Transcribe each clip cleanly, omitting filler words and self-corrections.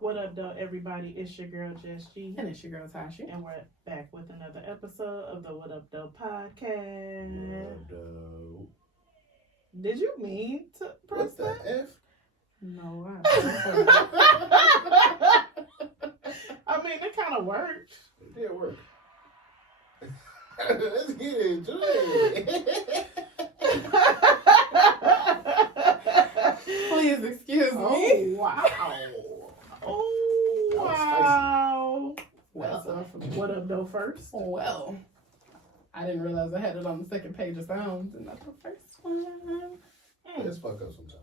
What up, though, everybody? It's your girl, Jess G. And it's your girl, Tasha. And we're back with another episode of the What Up, Though podcast. What up, though? Did you mean to press What the F? No, I mean, it kind of worked. It did work. Let's get into it. Please excuse me. Oh, wow. Oh, wow. Well, What up, though, first? well, I didn't realize I had it on the second page of sounds and not the first one. Let's fuck up sometimes.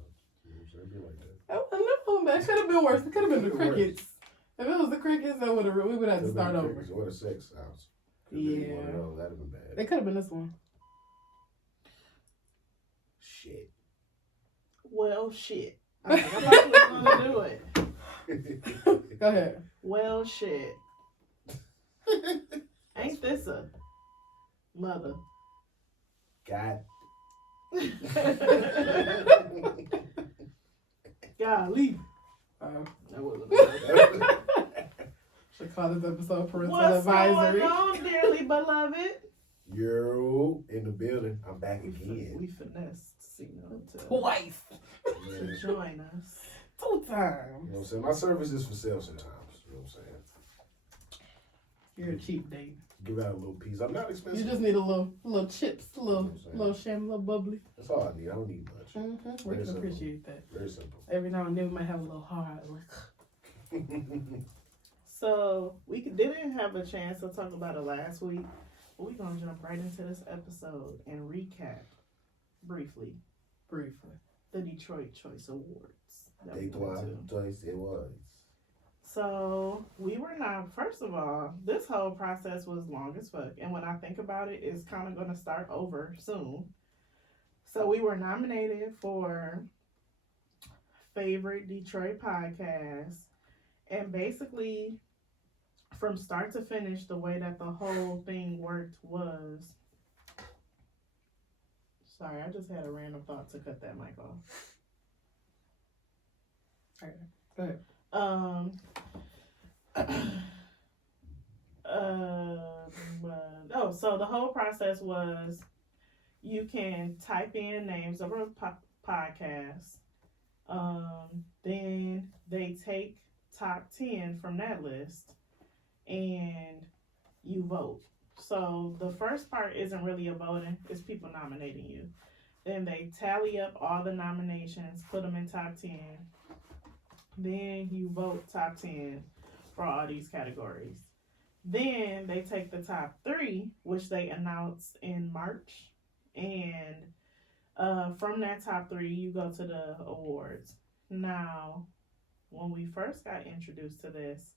You know what I'm saying? Be like that. Oh, no, that could have been worse. It could have been the crickets. If it was the crickets, we would have to start over. What a sex house. Yeah. That'd have been bad. It could have been this one. Shit. Well, shit. I thought we were going to do it. Go ahead. Well, shit. Ain't this a mother? God. Golly. That wasn't should call this episode parental What's advisory. going on, dearly beloved? You're in the building. I'm back again. We finessed Cena Twice. to join us. 2 times. You know what I'm saying? My service is for sale sometimes. You know what I'm saying? You're a cheap date. Give out a little piece. I'm not expensive. You just need a little chips, a little You know what I'm saying? sham, a little bubbly. That's all I need. I don't need much. Mm-hmm. We Very can simple. appreciate that. Very simple. Every now and then we might have a little hard. So, we didn't have a chance to talk about it last week, but we're going to jump right into this episode and recap briefly the Detroit Choice Awards. that we went to. Twice it was. So we were not, first of all, this whole process was long as fuck. And when I think about it, it's kind of going to start over soon. So we were nominated for Favorite Detroit Podcast. And basically, from start to finish, the way that the whole thing worked was... Sorry, I just had a random thought to cut that mic off. All right, go ahead. So the whole process was you can type in names of a podcast. Then they take top 10 from that list and you vote. So the first part isn't really a voting, it's people nominating you. Then they tally up all the nominations, put them in top 10. Then you vote top 10 for all these categories. Then they take the top 3, which they announced in March. And from that top 3, you go to the awards. Now, when we first got introduced to this,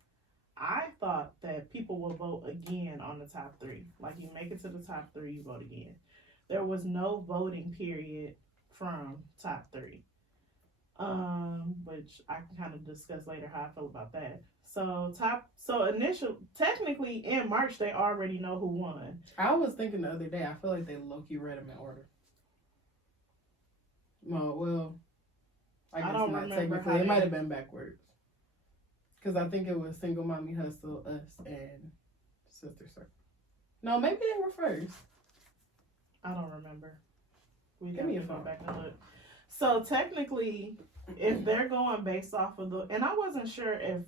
I thought that people will vote again on the top 3. Like, you make it to the top 3, you vote again. There was no voting period from top 3. Which I can kind of discuss later how I feel about that. Technically in March they already know who won. I was thinking the other day, I feel like they low-key read them in order. No, well, I guess don't not remember technically. how It they- might have been backwards. Because I think it was Single Mommy Hustle, Us, and Sister Circle. No, maybe they were first. I don't remember. We Give me have a to go phone. back and look. So technically, if they're going based off of the, and I wasn't sure if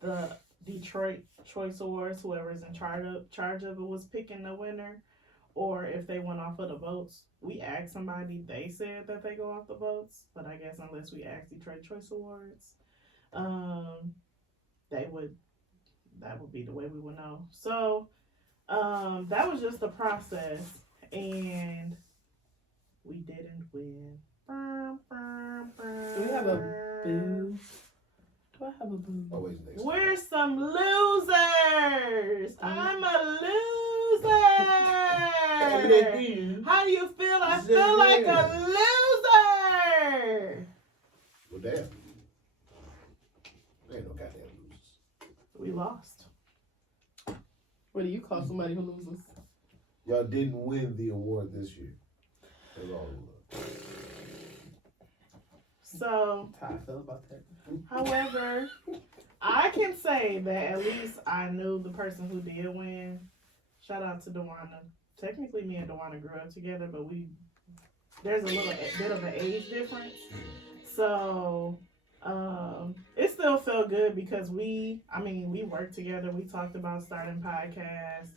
the Detroit Choice Awards, whoever's in charge of it, was picking the winner, or if they went off of the votes. We asked somebody, they said that they go off the votes, but I guess unless we ask Detroit Choice Awards, that would be the way we would know. So that was just the process, and we didn't win. Do we have a boo? Do I have a boo? Always next. We're some losers. I'm a loser. How do you feel? I feel like a loser. Well, damn. There ain't no goddamn losers. We lost. What do you call somebody who loses? Y'all didn't win the award this year. That's all it was. So, That's how I feel about that. however, I can say that at least I knew the person who did win. Shout out to Dewana. Technically, me and Dewana grew up together, but there's a little bit of an age difference. So it still felt good because we worked together. We talked about starting podcasts,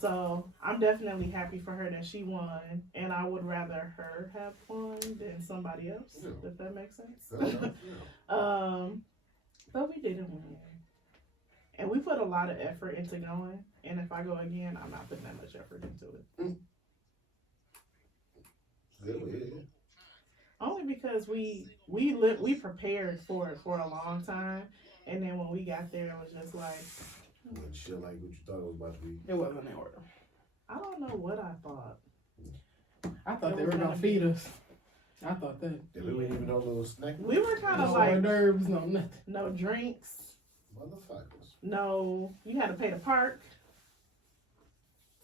so I'm definitely happy for her that she won, and I would rather her have won than somebody else, if that makes sense. But we didn't win. And we put a lot of effort into going, and if I go again, I'm not putting that much effort into it. Only because we prepared for it for a long time, and then when we got there, it was just like shit like what you thought it was about to be. It wasn't in order. I don't know what I thought. I thought they were gonna feed us. I thought that. Yeah, we weren't even on little snack. We were kind of No like hors d'oeuvres, no nothing. no drinks. Motherfuckers. No, you had to pay to park.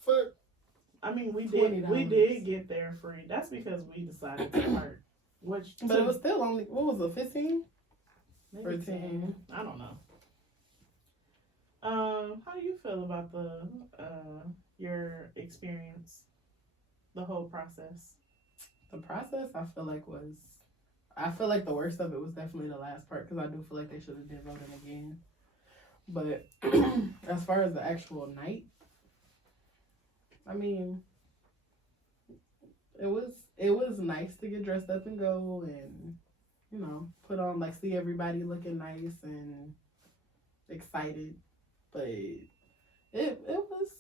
Fuck. I mean, we $20. did get there free. That's because we decided to park. But it was still only, what was it, 15? Maybe 13. I don't know. How do you feel about your experience, the whole process? The process, I feel like the worst of it was definitely the last part, because I do feel like they should have been voting again. But as far as the actual night, I mean, it was nice to get dressed up and go and, put on, like, see everybody looking nice and excited. But it was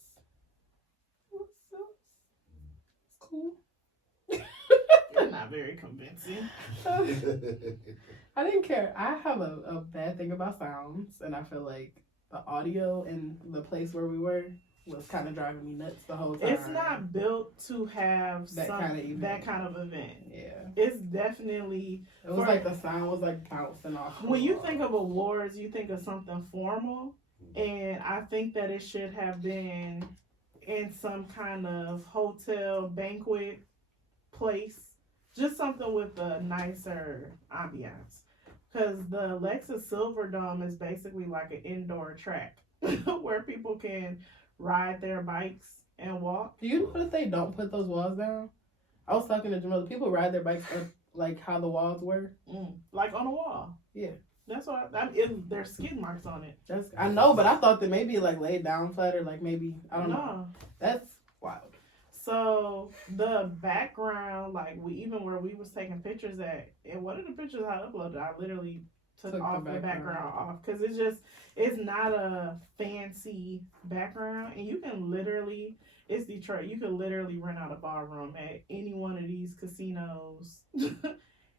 cool. You're not very convincing. I didn't care. I have a bad thing about sounds, and I feel like the audio in the place where we were was kind of driving me nuts the whole time. It's not built to have that kind of event. Yeah. It's definitely... It was like the sound was like bouncing off. When you think of awards, you think of something formal, and I think that it should have been in some kind of hotel banquet place. Just something with a nicer ambiance. Because the Lexus Silverdome is basically like an indoor track where people can ride their bikes and walk. Do you know that they don't put those walls down? I was talking to Jamila. People ride their bikes up like how the walls were. Like on a wall. Yeah. That's why there's skid marks on it. I know, but I thought that maybe like laid down flat or like maybe, I don't know. That's wild. So the background, like even where we was taking pictures at, and one of the pictures I uploaded, I literally took off the background off because it's not a fancy background, and you can literally, it's Detroit, you can literally rent out a ballroom at any one of these casinos,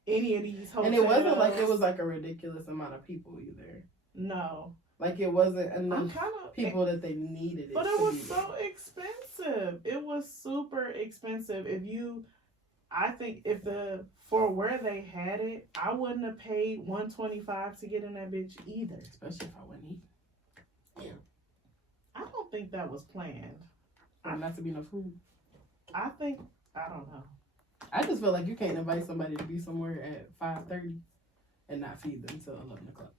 any of these hotels. And it wasn't like it was like a ridiculous amount of people either. No. Like it wasn't enough people that they needed it. But it was so expensive. It was super expensive. I think for where they had it, I wouldn't have paid $125 to get in that bitch either. Especially if I wouldn't eat. Yeah. I don't think that was planned. Not to be no food. I don't know. I just feel like you can't invite somebody to be somewhere at 5:30 and not feed them until 11 o'clock.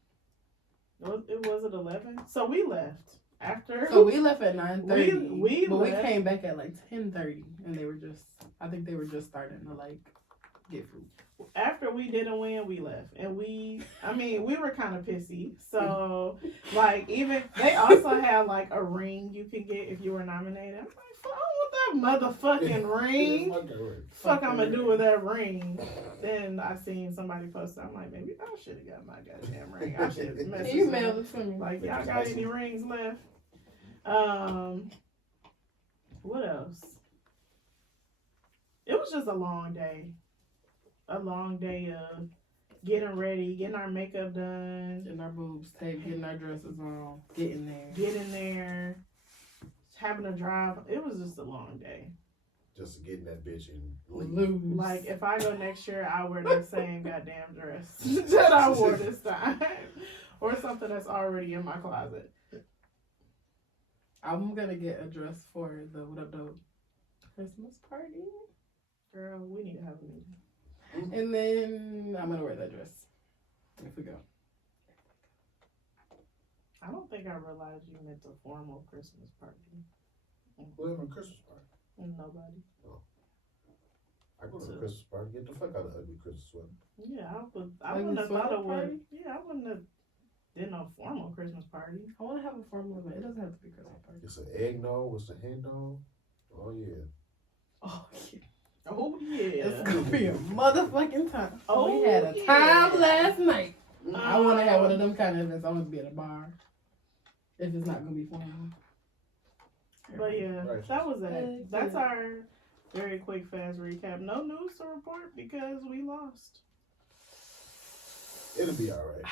It was at 11. So we left after. So we left at 9:30. We came back at like 10:30, and I think they were just starting to like get food. After we didn't win, we left, and we were kind of pissy. So like they also had like a ring you could get if you were nominated. I'm like, I don't want that motherfucking ring. Fuck, I'm gonna do with that ring. Then I seen somebody post. I'm like, maybe I should have got my goddamn ring. I should have messaged You mailed it to me. Like, y'all got any rings left? What else? It was just a long day. A long day of getting ready, getting our makeup done, getting our boobs taped, getting our dresses on, getting there, having to drive. It was just a long day. Just to get in that bitch and lose. Like, if I go next year, I wear the same goddamn dress that I wore this time. Or something that's already in my closet. I'm gonna get a dress for the Christmas party. Girl, we need to have a meeting. And then I'm gonna wear that dress if we go. I don't think I realized you meant the formal Christmas party. Who having a Christmas party? Nobody. I go to a Christmas party. Get the fuck out of ugly Christmas sweater. Yeah, I Like wouldn't a have thought sweater it would. party? Yeah, I wouldn't have did no formal Christmas party. I want to have a formal event. It doesn't have to be a Christmas party. It's an eggnog. It's a hen dog. Oh yeah. Oh, yeah. Oh yeah. It's going to be a motherfucking time. Oh, we had a yeah. time last night. I want to have one of them kind of events. I want to be at a bar. If it's not going to be formal. But yeah, Right. that was it. Right. That's our very quick, fast recap. No news to report because we lost. It'll be all right.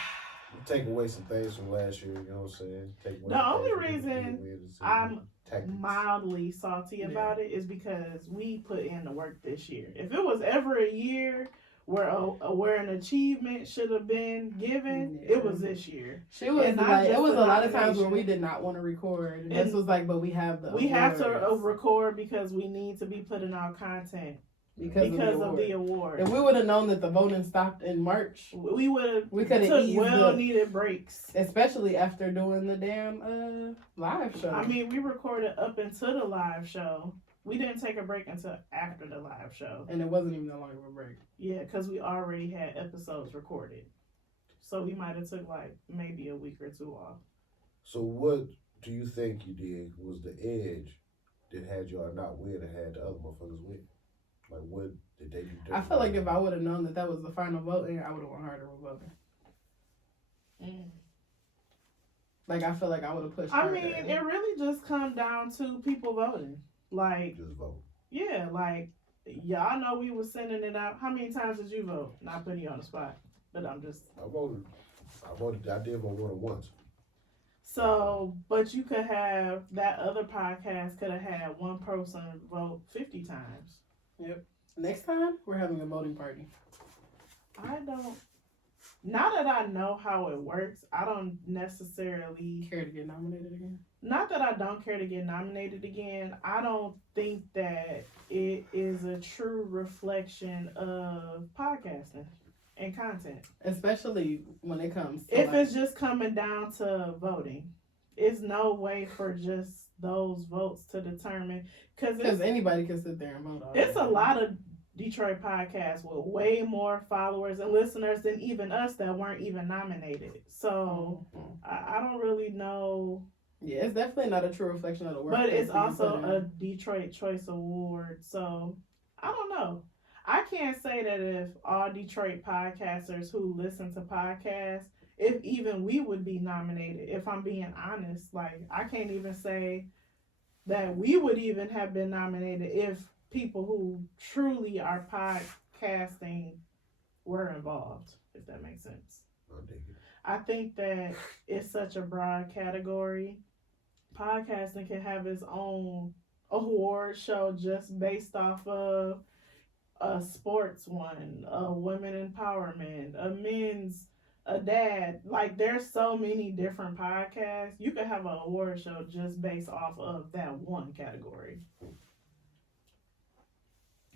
Take away some things from last year. You know what I'm saying? Take away The some only things from reason the I'm tactics. mildly salty about it is because we put in the work this year. If it was ever a year where an achievement should have been given, Yeah. it was this year. She was And not like, just it was the a lot of times where nomination. we did not want to record. And And this was like, but we have the We have to awards record because we need to be putting out content because of the award. If we would have known that the voting stopped in March, We would we have could have took eased well the, needed breaks. especially after doing the damn live show. I mean, we recorded up until the live show. We didn't take a break until after the live show. and it wasn't even that long of a break. Yeah, because we already had episodes recorded. So we might have took like maybe a week or two off. So what do you think you did was the edge that had y'all not win and had the other motherfuckers win? Like what did they do different? I feel like if I would have known that that was the final voting, I would have went harder with voting. Like I feel like I would have pushed. I harder. mean, it really just come down to people voting. Like, just vote. yeah, like y'all know we was sending it out. How many times did you vote? Not putting you on the spot, but I'm just I voted. I did vote more than once. so. But you could have that other podcast could have had one person vote 50 times. Next time we're having a voting party. I don't. Now that I know how it works, I don't necessarily Care to get nominated again? not that I don't care to get nominated again. I don't think that it is a true reflection of podcasting and content. Especially when it comes to If like, it's just coming down to voting, it's no way for just those votes to determine because anybody can sit there and vote on it's a lot of Detroit podcasts with way more followers and listeners than even us that weren't even nominated. So I don't really know. Yeah, it's definitely not a true reflection of the work. But it's that you also put in. a Detroit Choice Award. So I don't know. I can't say that if all Detroit podcasters who listen to podcasts, if even we would be nominated, if I'm being honest. Like, I can't even say that we would even have been nominated if people who truly are podcasting were involved, if that makes sense. I dig it. I think that it's such a broad category. Podcasting can have its own award show just based off of a sports one, a women empowerment, a men's, a dad. Like, there's so many different podcasts. You could have an award show just based off of that one category.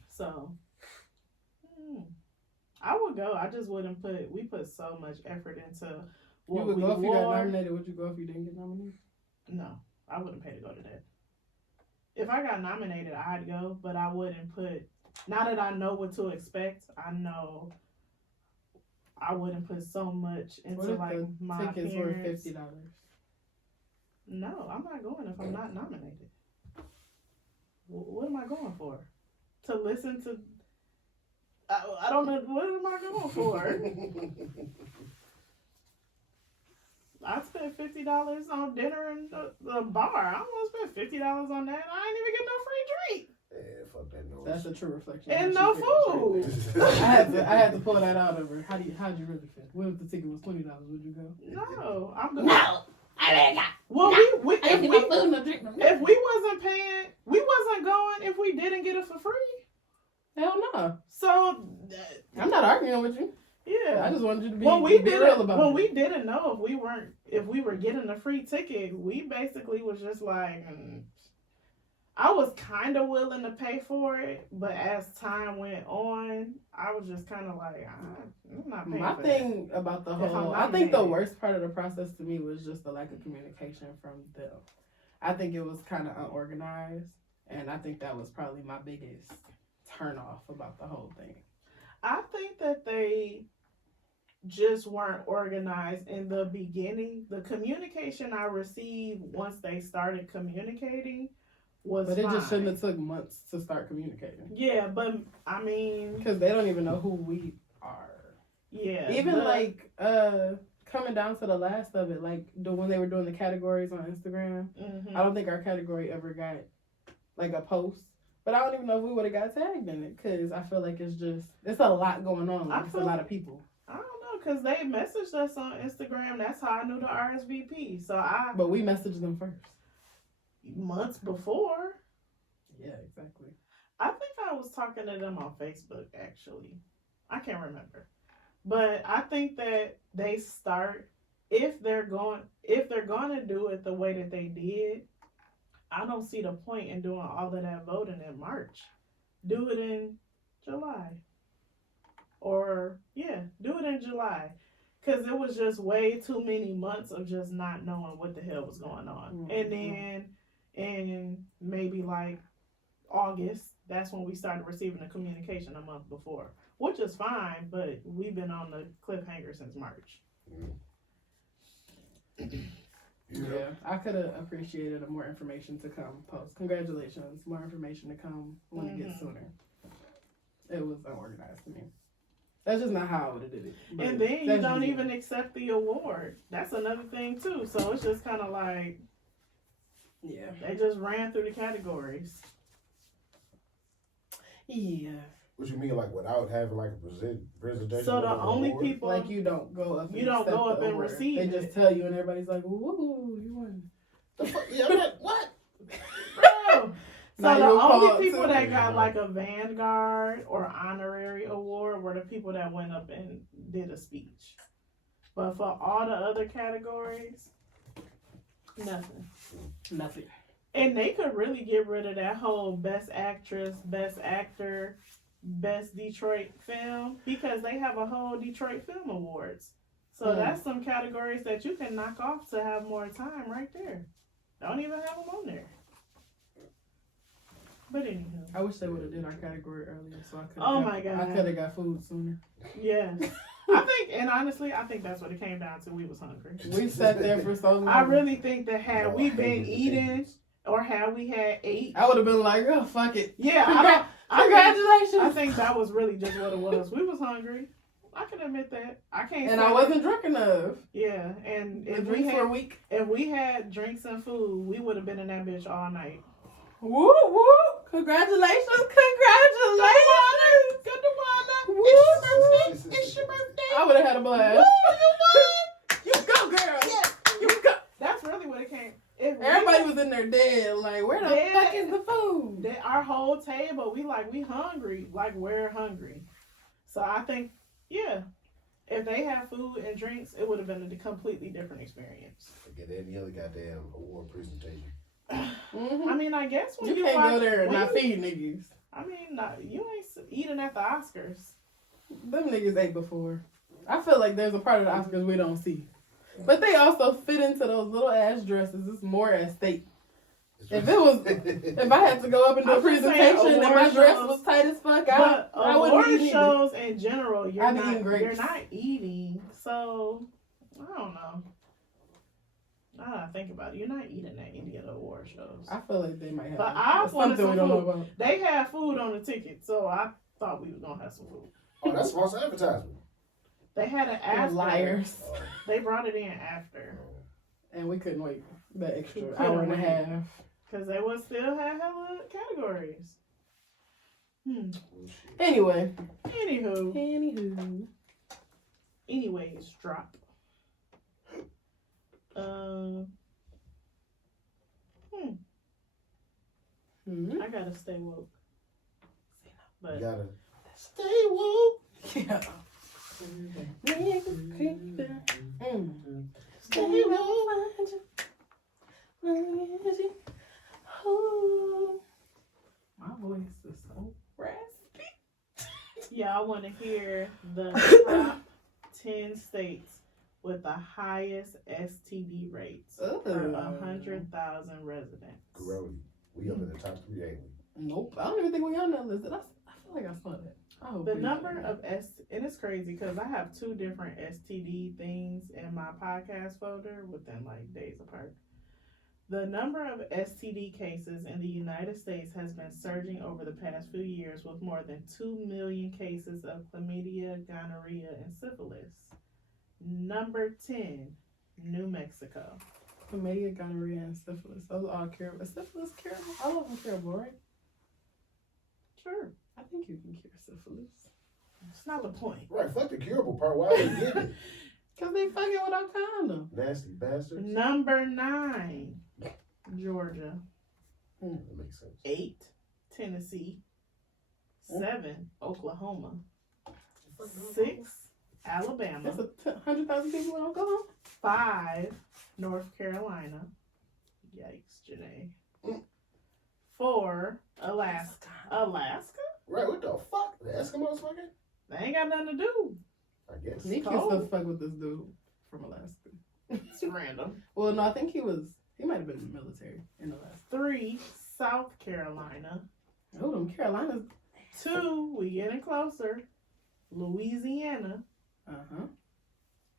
So, I would go. I just wouldn't we put so much effort into You what would we go if you got wore. nominated. Would you go if you didn't get nominated? No, I wouldn't pay to go to that. If I got nominated, I'd go, but I wouldn't put. Now that I know what to expect, I know I wouldn't put so much into What if like the my tickets were appearance. $50? No, I'm not going if I'm not nominated. What am I going for? To listen to? I don't know. What am I going for? I spent $50 on dinner and the bar. I don't want to spend $50 on that. I ain't even get no free drink. Yeah, fuck that noise. That's a true reflection. And of no what she food. figured. I had to pull that out of her. How'd you really feel? What if the ticket was $20? Would you go? No, I'm good. No, I ain't got. Well, I didn't get no food, no drink, no nothing. if we wasn't paying, we wasn't going if we didn't get it for free. Hell no. So, I'm not arguing with you. I yeah. just wanted you to be, When we be real about it. we didn't know if we were getting a free ticket, we basically was just like, I was kind of willing to pay for it, but as time went on, I was just kind of like, I'm not paying My for thing about the If I'm whole, I think the nominated. worst part of the process to me was just the lack of communication from them. I think it was kind of unorganized, and I think that was probably my biggest turn off about the whole thing. I think that they just weren't organized in the beginning. The communication I received once they started communicating was But it just fine. shouldn't have took months to start communicating. Yeah, but I mean, Because they don't even know who we are. yeah. Even but- like coming down to the last of it, like when they were doing the categories on Instagram, Mhm. I don't think our category ever got like a post. But I don't even know if we would have got tagged in it because I feel like it's a lot going on. Like, it's a lot of people. I don't know, because they messaged us on Instagram. That's how I knew the RSVP. So But we messaged them first. months before, Yeah, exactly. I think I was talking to them on Facebook, actually. I can't remember. But I think that they start, if they're going to do it the way that they did, I don't see the point in doing all of that voting in March. Do it in July. Or, yeah, do it in July. Because it was just way too many months of just not knowing what the hell was going on. Mhm. And then in maybe like August, that's when we started receiving the communication a month before. Which is fine, but we've been on the cliffhanger since March. Yeah, I could have appreciated a more information to come post. Congratulations, more information to come when it gets sooner. It was unorganized to me. That's just not how I would have did it. But And then you that's don't just even accept the award. That's another thing too. So it's just kind of like Yeah. they just ran through the categories. Yeah. What you mean, like without having like a presentation? So the of only award? people Like you don't go up. You don't accept go up the and award. receive They it. just tell you, and everybody's like, "Woo, you won." The fuck? Yeah, I'm like, what? Bro. So Now the you'll call only up people too. that got like a Vanguard or honorary award were the people that went up and did a speech. But for all the other categories, nothing. Nothing. And they could really get rid of that whole best actress, best actor, best Detroit film because they have a whole Detroit Film Awards. So that's some categories that you can knock off to have more time right there. Don't even have them on there. But anywho. I wish they would have did our category earlier, so I could. Oh my God. I could have got food sooner. Yes. I think, and honestly, I think that's what it came down to. We was hungry. We sat there for so long. I really think that had No, we I been hated the eating papers. or had we had ate, I would have been like, "Oh, fuck it." yeah, Congratulations. I think that was really just what it was. We was hungry. I can admit that. I can't. And say I wasn't drunk enough. Yeah, and The if we drinks were had weak. if we had drinks and food, we would have been in that bitch all night. Woo woo! Congratulations! Congratulations! Good to water. Woo! It's your birthday. I would have had a blast. Woo, You go, girl. Yes. You go. That's really what it came. If we Everybody had- was in there dead. Like, where the Dead. fuck is the food? our whole table, we hungry, like we're hungry. So I think, yeah, if they had food and drinks, it would have been a completely different experience. Get any other goddamn award presentation. Mm-hmm. I mean, I guess when You you can't watch, go there and when not you- feed niggas. I mean, you ain't eating at the Oscars. Them niggas ate before. I feel like there's a part of the Oscars we don't see. But they also fit into those little ass dresses. It's more at stake. If it was, if I had to go up and do a I'm just saying, presentation and my award dress shows- was tight as fuck, But I wouldn't award eat either. shows in general, you're I'd be not eating grapes. you're not eating. So I don't know. Now that I think about it, you're not eating at any of the award shows. I feel like they might have But I wanted something we some don't know food. about. They had food on the ticket, so I thought we was gonna have some food. Oh, that's false advertisement. They had an They're after. liars. Oh, They brought it in after And we couldn't wait that extra We hour and couldn't a wait. half. because they would still have hella categories. bullshit. Anyway. Anywho, anyways, drop. I gotta stay woke. You But gotta stay woke. Yeah. Stay woke. want to hear the top 10 states with the highest STD rates per 100,000 residents. Grody. We up in the top 3, ain't we? Nope. I don't even think we on that list. I feel like I saw that. The number of and it's crazy because I have 2 different STD things in my podcast folder within like days apart. The number of STD cases in the United States has been surging over the past few years with more than 2 million cases of chlamydia, gonorrhea, and syphilis. Number 10, New Mexico. Chlamydia, gonorrhea, and syphilis. Those are all curable. Is syphilis curable? All of them curable, right? Sure. I think you can cure syphilis. It's not the point. Right, fuck the curable part. Why are you getting it? Because they fucking without condom. Nasty bastards. Number 9, Georgia. That makes sense. 8, Tennessee. 7, Oklahoma. 6, Alabama. That's 100,000 people in Oklahoma. 5, North Carolina. Yikes, Janae. 4, Alaska. Alaska? Right, what the fuck? The Eskimos fucking? They ain't got nothing to do. I guess. Nick used to fuck with this dude from Alaska. It's random. Well, no, I think he might have been in the military in Alaska. 3, South Carolina. Oh, them Carolinas. 2, we getting closer, Louisiana. Uh-huh.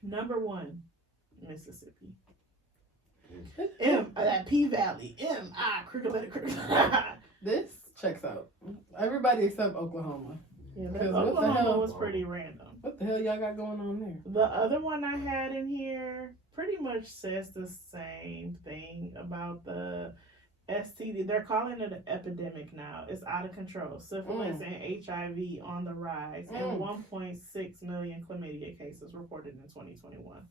Number 1, Mississippi. That P Valley. Cricket. This checks out. Everybody except Oklahoma. Yeah, Because what the Oklahoma hell? was pretty random. What the hell y'all got going on there? The other one I had in here pretty much says the same thing about the STD. They're calling it an epidemic now. It's out of control. Syphilis and HIV on the rise, and 1.6 million chlamydia cases reported in 2021.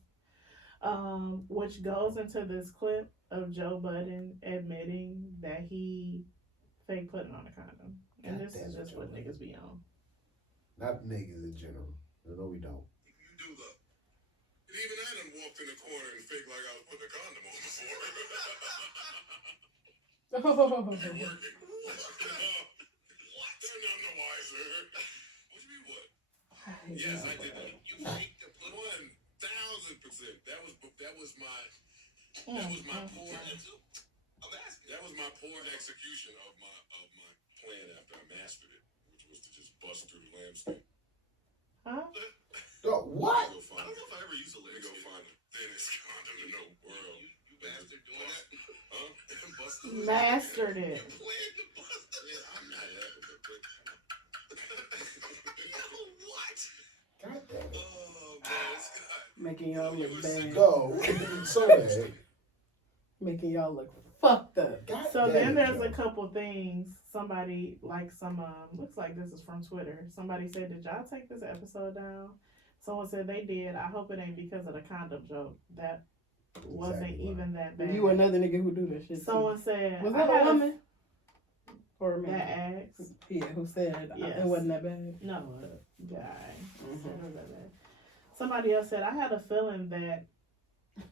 Which goes into this clip of Joe Budden admitting that he fake putting on a condom. And this is just what niggas be on. Not niggas in general. No, we don't. You do though. And even I done walked in the corner and faked like I was putting a condom on before. Oh. It working. What? They're none the wiser. What you mean what? Yes, I did that. You faked the put 1,000%. That was my poor. That was my poor execution of my plan after I mastered it, which was to just bust through the lambskin. Huh? What? I don't know if I ever used a lambskin. Go find the thinnest condom in the world. You bastard doing that? Huh? Mastered it. You planned to bust it? Yeah, I'm not that. What? God damn it. Oh, man, Scott. Making y'all look bad. Go. So bad. Making y'all look fucked up. God So damn then it, there's Joe. a couple things. Somebody, like looks like this is from Twitter. Somebody said, did y'all take this episode down? Someone said they did. I hope it ain't because of the condom joke. That wasn't Exactly even that bad. You another nigga who do that shit. Someone said, Was I that had a woman? Or a that man? asked. Yeah, who said Yes. it wasn't that bad? No, a guy. Mhm. Said it was that bad. Somebody else said, I had a feeling that.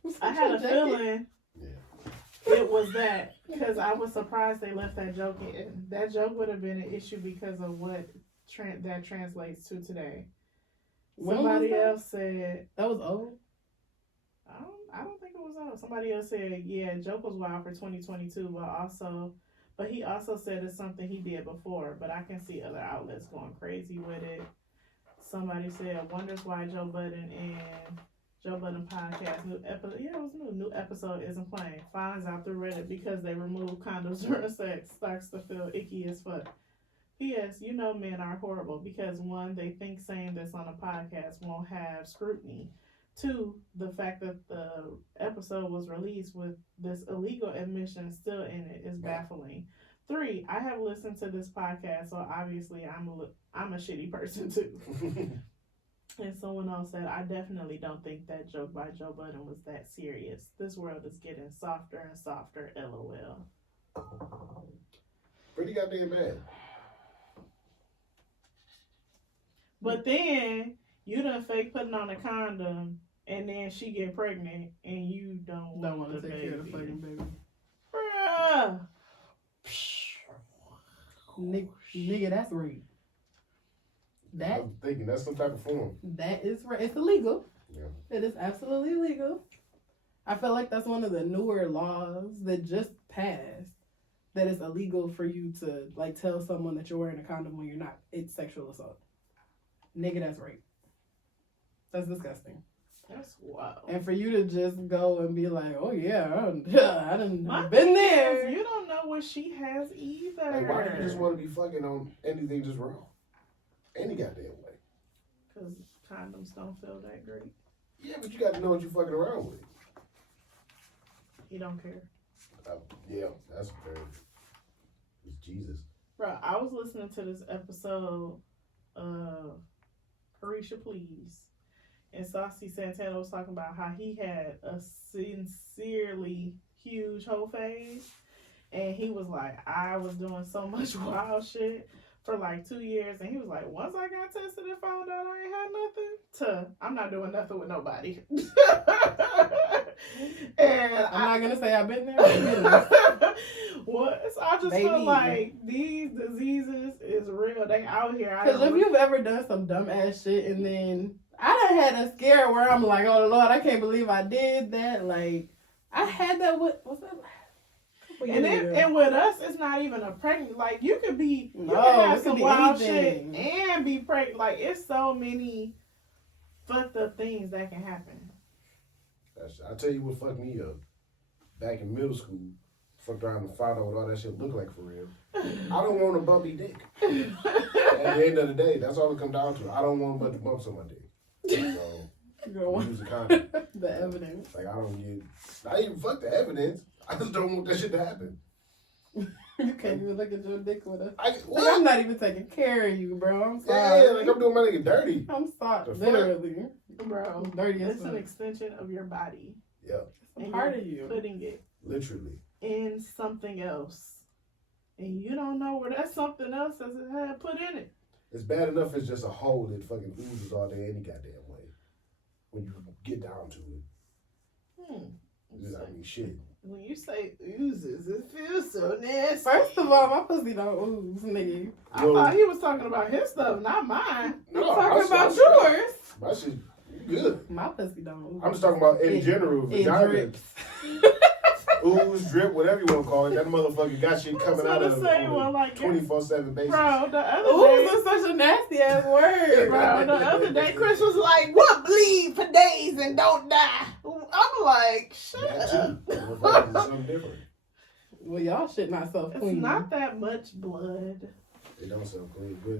Was I that had your a jacket? feeling Yeah. it was that. Because I was surprised they left that joke in. That joke would have been an issue because of what that translates to today. When Somebody was that? else said, That was old. I don't think it was old. Somebody else said, yeah, joke was wild for 2022, but he also said it's something he did before. But I can see other outlets going crazy with it. Somebody said, wonders why Joe Budden and Joe Budden podcast new episode. Yeah, it was new. New episode isn't playing. Finds out through Reddit because they removed condoms during sex. Starts to feel icky as fuck. P.S. You know men are horrible because 1, they think saying this on a podcast won't have scrutiny. 2, the fact that the episode was released with this illegal admission still in it is baffling. 3, I have listened to this podcast, so obviously I'm a shitty person too. And someone else said, I definitely don't think that joke by Joe Budden was that serious. This world is getting softer and softer, LOL. Pretty goddamn bad. But then you done fake putting on a condom, and then she get pregnant, and you don't Don't want want the to take baby. care of the fucking baby. Bruh. Nigga, that's rape. I was thinking that's some type of form. That is right. It's illegal. Yeah. It is absolutely illegal. I feel like that's one of the newer laws that just passed. That it's illegal for you to like tell someone that you're wearing a condom when you're not. It's sexual assault. Nigga, that's rape. That's disgusting. That's wild. And for you to just go and be like, oh yeah, I done My been thing there. is, you don't know what she has either. Like, why do you just want to be fucking on anything just wrong? Any goddamn way. Because condoms don't feel that great. Yeah, but you got to know what you're fucking around with. You don't care. Yeah, that's very. It's Jesus. Bro, I was listening to this episode of Carisha Please. And Saucy Santana was talking about how he had a sincerely huge hoe phase. And he was like, I was doing so much wild shit for like 2 years. And he was like, once I got tested and found out I ain't had nothing, I'm not doing nothing with nobody. And I'm not going to say I've been there. But I've been there. Once I just feel like these diseases is real. They out here. Because if you've ever done some dumb ass shit and then I done had a scare where I'm like, oh Lord, I can't believe I did that. Like, I had that with, what's that? And with us, it's not even a pregnant. Like, you could be, you No, can have it some could be wild anything. shit and be pregnant. Like, it's so many fucked up things that can happen. I'll tell you what fucked me up. Back in middle school, fucked around and found out what all that shit looked like for real. I don't want a bumpy dick. At the end of the day, that's all it comes down to. I don't want a bunch of bumps on my dick. So, use a condom. The evidence. Like, I don't get, not even fuck the evidence. I just don't want that shit to happen. You can't even look at your dick with a. Like, I'm not even taking care of you, bro. I'm sorry. Yeah, like I'm doing my nigga dirty. I'm sorry. The fuck? Literally. Bro, Dirty as it's an fuck. extension of your body. Yeah, It's a And part you're of you. putting it literally. in something else. And you don't know where that something else has had put in it. It's bad enough it's just a hole that fucking oozes all day any goddamn way. When you get down to it. I mean, shit. When you say oozes, it feels so nasty. First of all, my pussy don't ooze, nigga. I thought he was talking about his stuff, not mine. I'm No, talking about my- yours. My shit good. My pussy don't ooze. I'm just talking about in general. It Vagina, drips. ooze, drip, whatever you want to call it. That motherfucker got shit coming out of say, well, like, 24/7 basis. Bro, the other Ooze day, is such a nasty ass word. bro, the other day, Chris was like, "What bleed for days and don't die?" I'm like, shut That up. too. Motherfuckers is something different. Well, y'all shit not self It's cleaning. not that much blood. They don't sound clean, but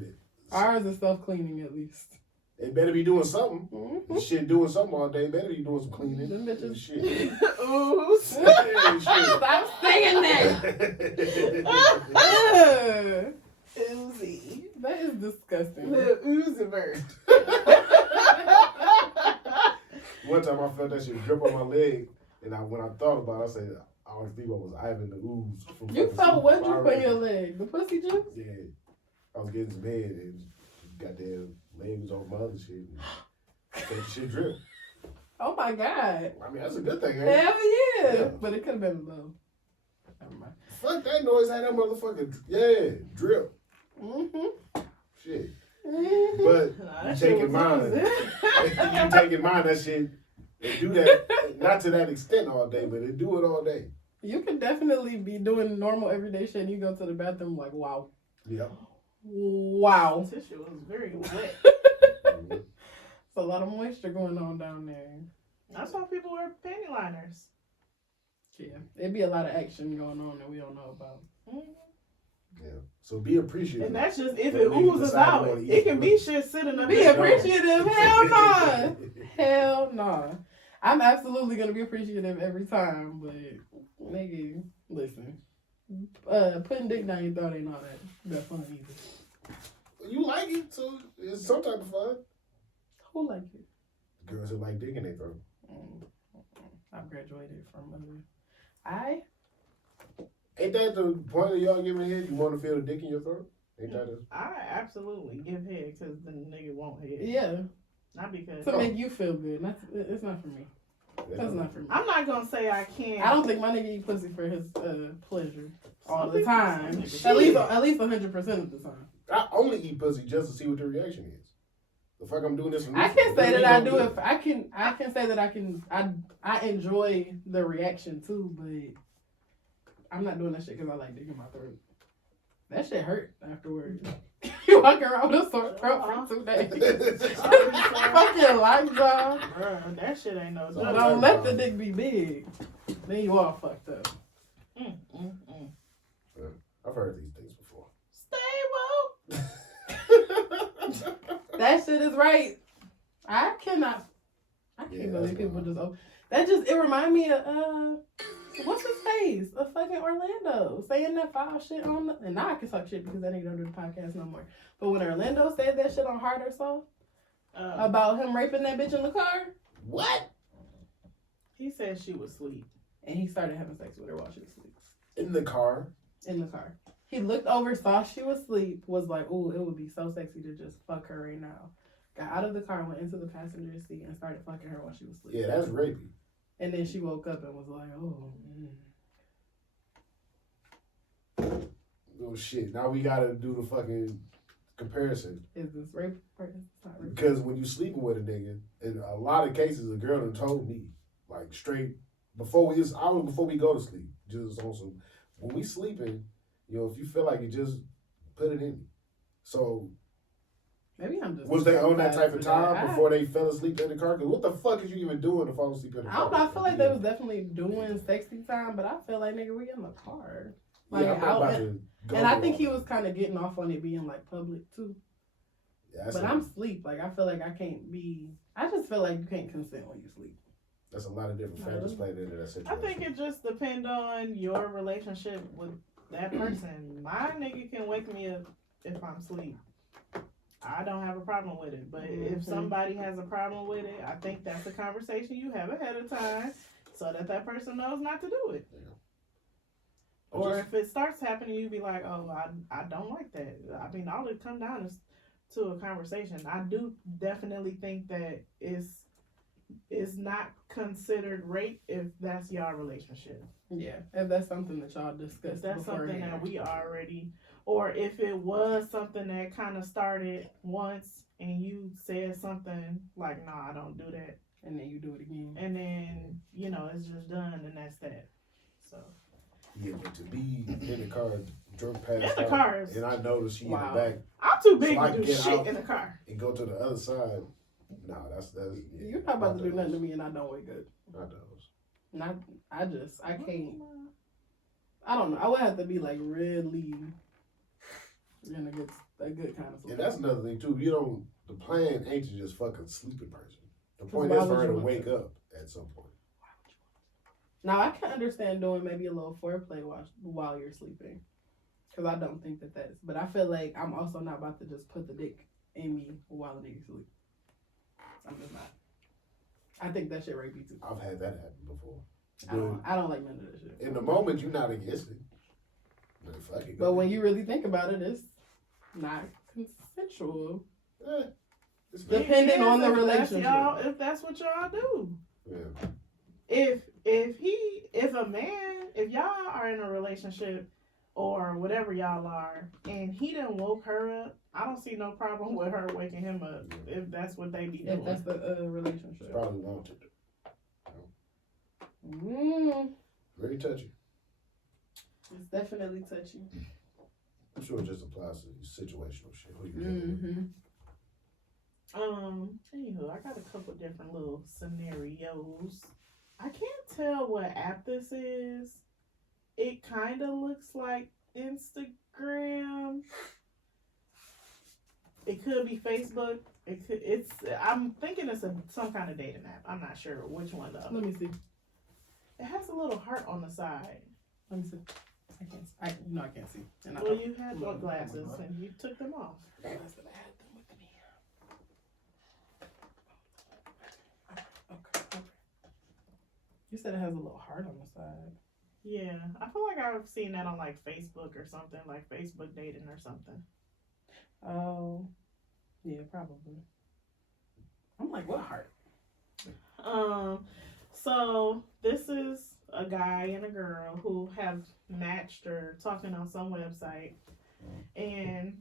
Ours is self cleaning at least. they better be doing something. Mm-hmm. This shit doing something all day. Better be doing some cleaning. Them bitches. Shit. Ooze. Yeah, shit. Stop saying that. Oozy. That is disgusting. The oozy bird. One time I felt that shit drip on my leg, and when I thought about it, I said, I don't think I was Ivan the Ooze. From You fucking felt what Super drip Power on your Rangers. leg? The pussy juice? Yeah. I was getting some head, and goddamn leg was on my other shit. And that shit drip. Oh my god. I mean, that's a good thing, ain't it? Hell yeah. Yeah. But it could have been low. Never mind. Fuck that noise, had that motherfucker, yeah, drip. Mm-hmm. Shit. Mm-hmm. But Nah, you that shit taking was mine. oozy. You taking mine, that shit, they do that, not to that extent all day, but they do it all day. You can definitely be doing normal everyday shit and you go to the bathroom like, wow. Yeah. Wow. The tissue was very wet. Mhm. It's a lot of moisture going on down there. That's why people wear panty liners. Yeah. It'd be a lot of action going on that we don't know about. Yeah. So be appreciative. And that's just if But it niggas oozes decide out. they wanna eat It can be it. shit sitting up Be there. appreciative. Hell no. Hell no. I'm absolutely gonna be appreciative every time, but nigga, listen. Putting dick down your throat ain't all that fun either. You like it, so it's some type of fun. Who like it? Girls who like dick in their throat. I've graduated from I Ain't that the point of y'all giving head? You want to feel the dick in your throat? Ain't that I absolutely give head because the nigga won't head. yeah, Not because. to make you feel good. It's not for me. That's not for me. I'm not going to say I can't. I don't think my nigga eat pussy for his pleasure all Some the people- time. some niggas- At least 100% of the time. I only eat pussy just to see what the reaction is. The fuck I'm doing this for? I can say that I do it. I can say that I enjoy the reaction too, but I'm not doing that shit because I like dick in my throat. That shit hurt afterwards. You walking around with a sore throat for 2 days. Fucking life, dog. Bruh, that shit ain't no So joke. Don't let the dick be big. Then you all fucked up. I've heard these things before. Stay woke. That shit is right. I can't Yeah, believe that's people wild. it remind me of what's his face? Of fucking Orlando saying that foul shit on the, and now I can talk shit because that nigga don't do the podcast no more. But when Orlando said that shit on Hard or Soft about him raping that bitch in the car, What? He said she was asleep. and he started having sex with her while she was asleep In the car? in the car. He looked over, saw she was asleep, was like, "Ooh, it would be so sexy to just fuck her right now." Got out of the car, went into the passenger seat, and started fucking her while she was asleep. Yeah, that's rapey. And then she woke up and was like, "Oh." Oh shit. Now we gotta do the fucking comparison. Is this rape? Or is this not rape? Because when you sleeping with a nigga, in a lot of cases, a girl done told me, like straight before we go to sleep, just on some. When we sleeping, you know, if you feel like it, just put it in me. So Maybe I'm just. was they on that type of traumatized time for before they fell asleep in the car? Because what the fuck is you even doing to fall asleep in the I car? don't know. I feel like they was definitely doing sexy time, but I feel like nigga, we in the car. Like, yeah, I'm not out about and- to go And I through think all he that. was kind of getting off on it being like public too. Yeah, But I'm asleep. Like I feel like I can't be. I just feel like you can't consent when you sleep. That's a lot of different factors playing into that I situation. think it just depends on your relationship with that person. My nigga can wake me up if I'm asleep. I don't have a problem with it. But if somebody has a problem with it, I think that's a conversation you have ahead of time so that person knows not to do it. Yeah. Or if it starts happening, you be like, "Oh, I don't like that." I mean, all it come down is to a conversation. I do definitely think that it's not considered rape if that's your relationship. Yeah, if that's something that y'all discussed If that's something beforehand. that we already, or if it was something that kind of started once and you said something like, "No, I don't do that," and then you do it again. and then it's just done and that's that. So. Yeah, but to be in the car, drunk past In the out, cars. and I notice she Wow. in the back I'm too big So I to can do get shit out. in the car. and go to the other side. Nah, that's yeah, You're not about to do nothing to me, and I don't wake up. Not those. Not. I can't. I don't know. I would have to be like really in a good kind of. And that's another thing too. The plan ain't to just fucking sleep a person. The point why is for would her you to want wake to? up at some point. Now I can understand doing maybe a little foreplay while you're sleeping, because I don't think that that's. But I feel like I'm also not about to just put the dick in me while the nigga sleep. I'm just not. I think that shit rapey too. I've had that happen before. I don't like none of that shit. In the moment, you're not against it. But fuck it. But when you really think about it, it's not consensual. It's The- Depending on the If that's relationship. y'all, if that's what y'all do. yeah. If y'all are in a relationship or whatever y'all are, and he done woke her up, I don't see no problem with her waking him up if that's what they be doing. If that's the It's relationship. probably wanted. Very touchy. It's definitely touchy. I'm sure it just applies to situational shit. Who you dealing with. Anywho, I got a couple different little scenarios. I can't tell what app this is. It kind of looks like Instagram. It could be Facebook. I'm thinking it's some kind of dating app. I'm not sure which one though. Let me see. It has a little heart on the side. Let me see. I can't. I can't see. And Well, you had your glasses and you took them off. I had them with me. Okay. You said it has a little heart on the side. Yeah, I feel like I've seen that on like Facebook or something, like Facebook dating or something. Oh, yeah, probably. I'm like, what heart? So this is a guy and a girl who have matched or talking on some website, and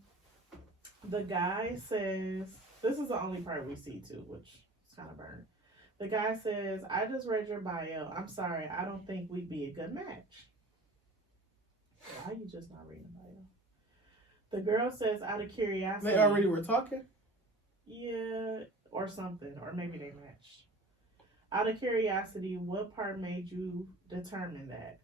The guy says, this is the only part we see too, which is kind of burned. The guy says, I just read your bio. I'm sorry, I don't think we'd be a good match. Why are you just not reading the bio? The girl says, out of curiosity. They already were talking? Yeah, or something, or maybe they matched. Out of curiosity, what part made you determine that?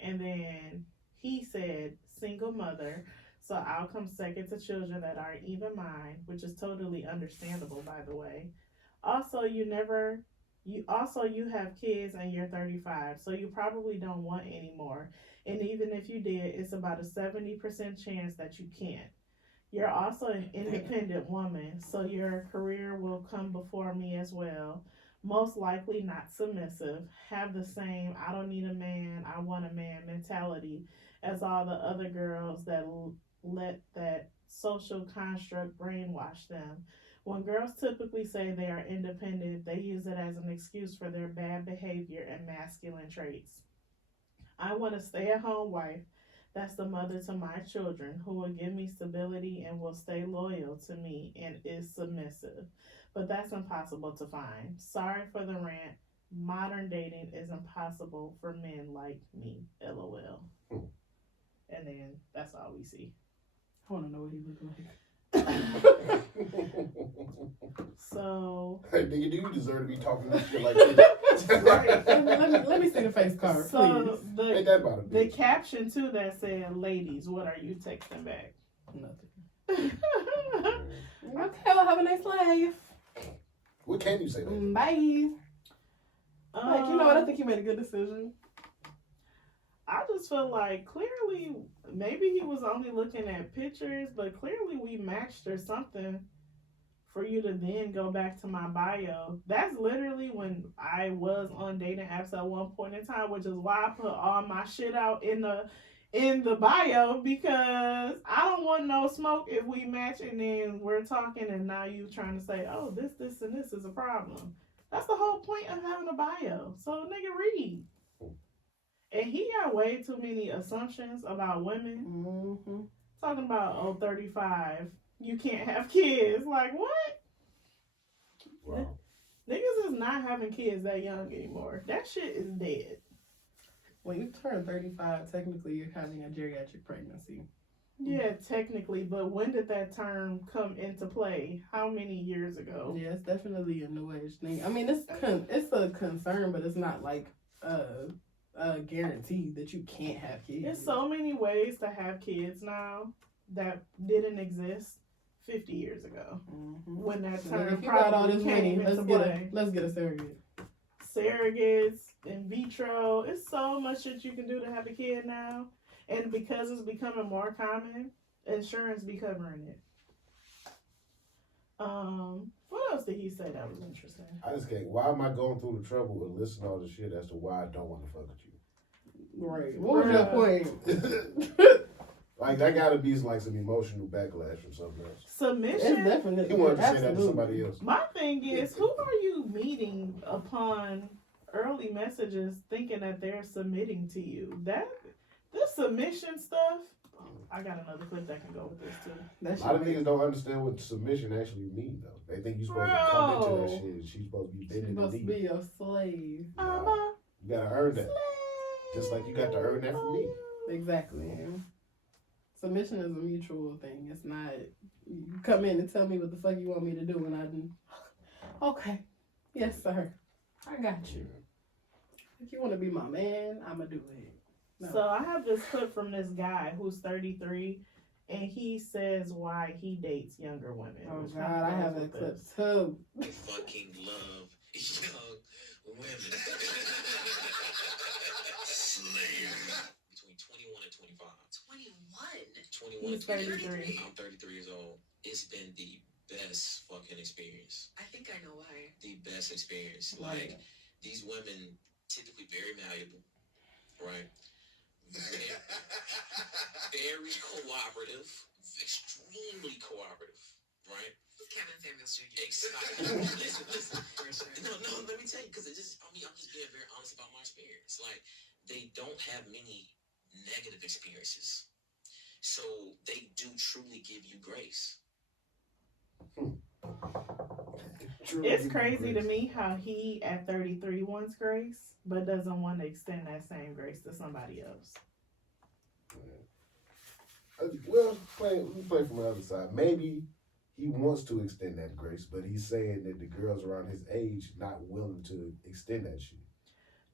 And then he said, single mother, so I'll come second to children that aren't even mine, which is totally understandable, by the way. Also, you have kids and you're 35, so you probably don't want any more. And even if you did, it's about a 70% chance that you can't. You're also an independent woman, so your career will come before me as well. Most likely not submissive. Have the same I don't need a man, I want a man mentality as all the other girls that let that social construct brainwash them. When girls typically say they are independent, they use it as an excuse for their bad behavior and masculine traits. I want a stay at home wife that's the mother to my children who will give me stability and will stay loyal to me and is submissive. But that's impossible to find. Sorry for the rant. Modern dating is impossible for men like me. LOL. And then that's all we see. I want to know what he looked like. So, hey, nigga, do you deserve to be talking this shit like this? let me see the face card, so please. Ain't that about it, the bitch? caption too that said, "Ladies, what are you texting back?" Nothing. Okay, well, have a nice life. What can you say? That? Bye. Like, you know what? I think you made a good decision. I just feel like clearly, maybe he was only looking at pictures, but clearly we matched or something for you to then go back to my bio. That's literally when I was on dating apps at one point in time, which is why I put all my shit out in the bio, because I don't want no smoke if we match and then we're talking and now you trying to say, oh, this, and this is a problem. That's the whole point of having a bio. So, nigga, read. And he got way too many assumptions about women. Mm-hmm. Talking about, 35, you can't have kids. Like, what? Wow. Niggas is not having kids that young anymore. That shit is dead. When you turn 35, technically you're having a geriatric pregnancy. Yeah, technically, but when did that term come into play? How many years ago? Yeah, it's definitely a new age thing. I mean, it's a concern, but it's not like a guarantee that you can't have kids. There's so many ways to have kids now that didn't exist 50 years ago. Mm-hmm. When that So term if you got all probably this came money, into play. let's get a surrogate. Surrogates, in vitro. It's so much shit you can do to have a kid now. And because it's becoming more common, insurance be covering it. What else did he say that was interesting? I just can't. Why am I going through the trouble and listening to all this shit as to why I don't want to fuck with you? Right. What was your point? Like, that gotta be like some emotional backlash from something else. Submission. It's definitely. He wanted to say that to absolutely. somebody else. My thing is, who are you meeting upon early messages thinking that they're submitting to you? This submission stuff. I got another clip that can go with this too. A lot of niggas don't understand what submission actually means, though. They think you're supposed to come into that shit and she's supposed to be She's bending the supposed to knee. be a slave. Nah, you gotta earn that. Just like you got to earn that from me. Exactly. Submission is a mutual thing. It's not you come in and tell me what the fuck you want me to do and I do. Okay. Yes, sir. I got you. If you want to be my man, I'ma do it. No. So I have this clip from this guy who's 33, and he says why he dates younger women. Oh which God, kinda I goes have with that clip this. too. I fucking love young women. Slayer. Between 21 and 25. 21? 21. He's 33. I'm 33 years old. It's been the best fucking experience. I think I know why. The best experience. Why? Like, these women, typically very malleable, right? Very cooperative. Extremely cooperative, right? Kevin Samuels Jr. Exactly. listen. No, let me tell you, because I'm just being very honest about my experience. Like, they don't have many negative experiences. So they do truly give you grace. Truly It's give crazy grace. to me how he at 33 wants grace, but doesn't want to extend that same grace to somebody else. Well, we play from the other side. Maybe he wants to extend that grace, but he's saying that the girls around his age not willing to extend that shit.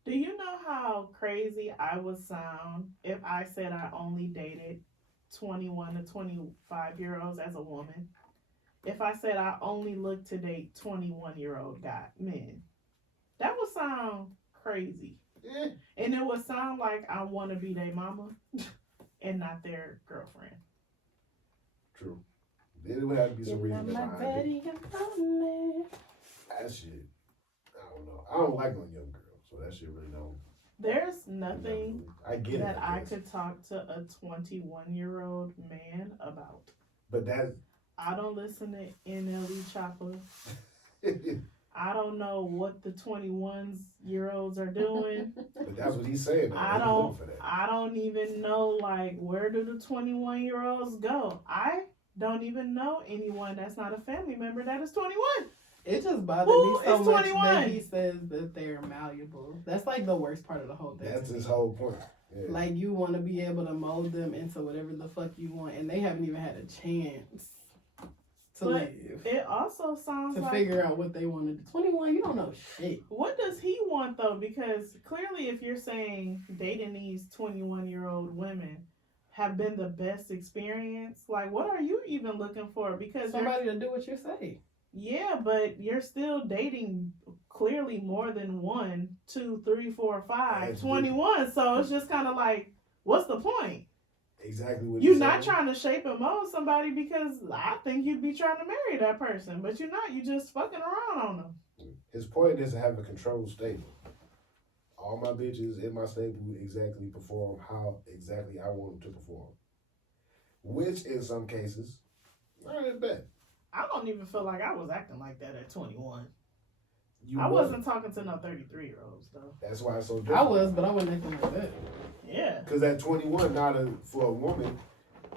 Do you know how crazy I would sound if I said I only dated 21 to 25-year-olds as a woman? If I said I only look to date 21-year-old men? That would sound crazy. Yeah, And it would sound like I want to be their mama and not their girlfriend. true. There would have to be some reason behind it. daddy, you love me. That shit, I don't know. I don't like no young girls, so that shit really don't. There's nothing I get it. that I guess. could talk to a 21-year-old man about. But that. I don't listen to NLE Chopper. I don't know what the 21-year-olds are doing. But that's what he's saying. I don't even know, like, where do the 21-year-olds go? I don't even know anyone that's not a family member that is 21. It just bothered Who me so is much 21? that he says that they're malleable. That's like the worst part of the whole thing. That's his whole point. Yeah. Like, you want to be able to mold them into whatever the fuck you want, and they haven't even had a chance to But live. it also sounds To like, figure out what they want to do. 21, you don't know shit. what does he want though? Because clearly, if you're saying dating these 21-year-old women have been the best experience, like, what are you even looking for? Because Somebody to do what you say. yeah, but you're still dating clearly more than 1, 2, 3, 4, 5, That's 21. So it's just kind of like, what's the point? Exactly what You're he's not saying. trying to shape and mold somebody because I think you'd be trying to marry that person, but you're not. You're just fucking around on them. His point is to have a controlled stable. All my bitches in my stable exactly perform how exactly I want them to perform. Which, in some cases, not that bad. I don't even feel like I was acting like that at 21. You I wasn't. wasn't talking to no 33-year-olds though. That's why it's so I different. was, but I wasn't acting like that. Yeah. Because at 21, for a woman,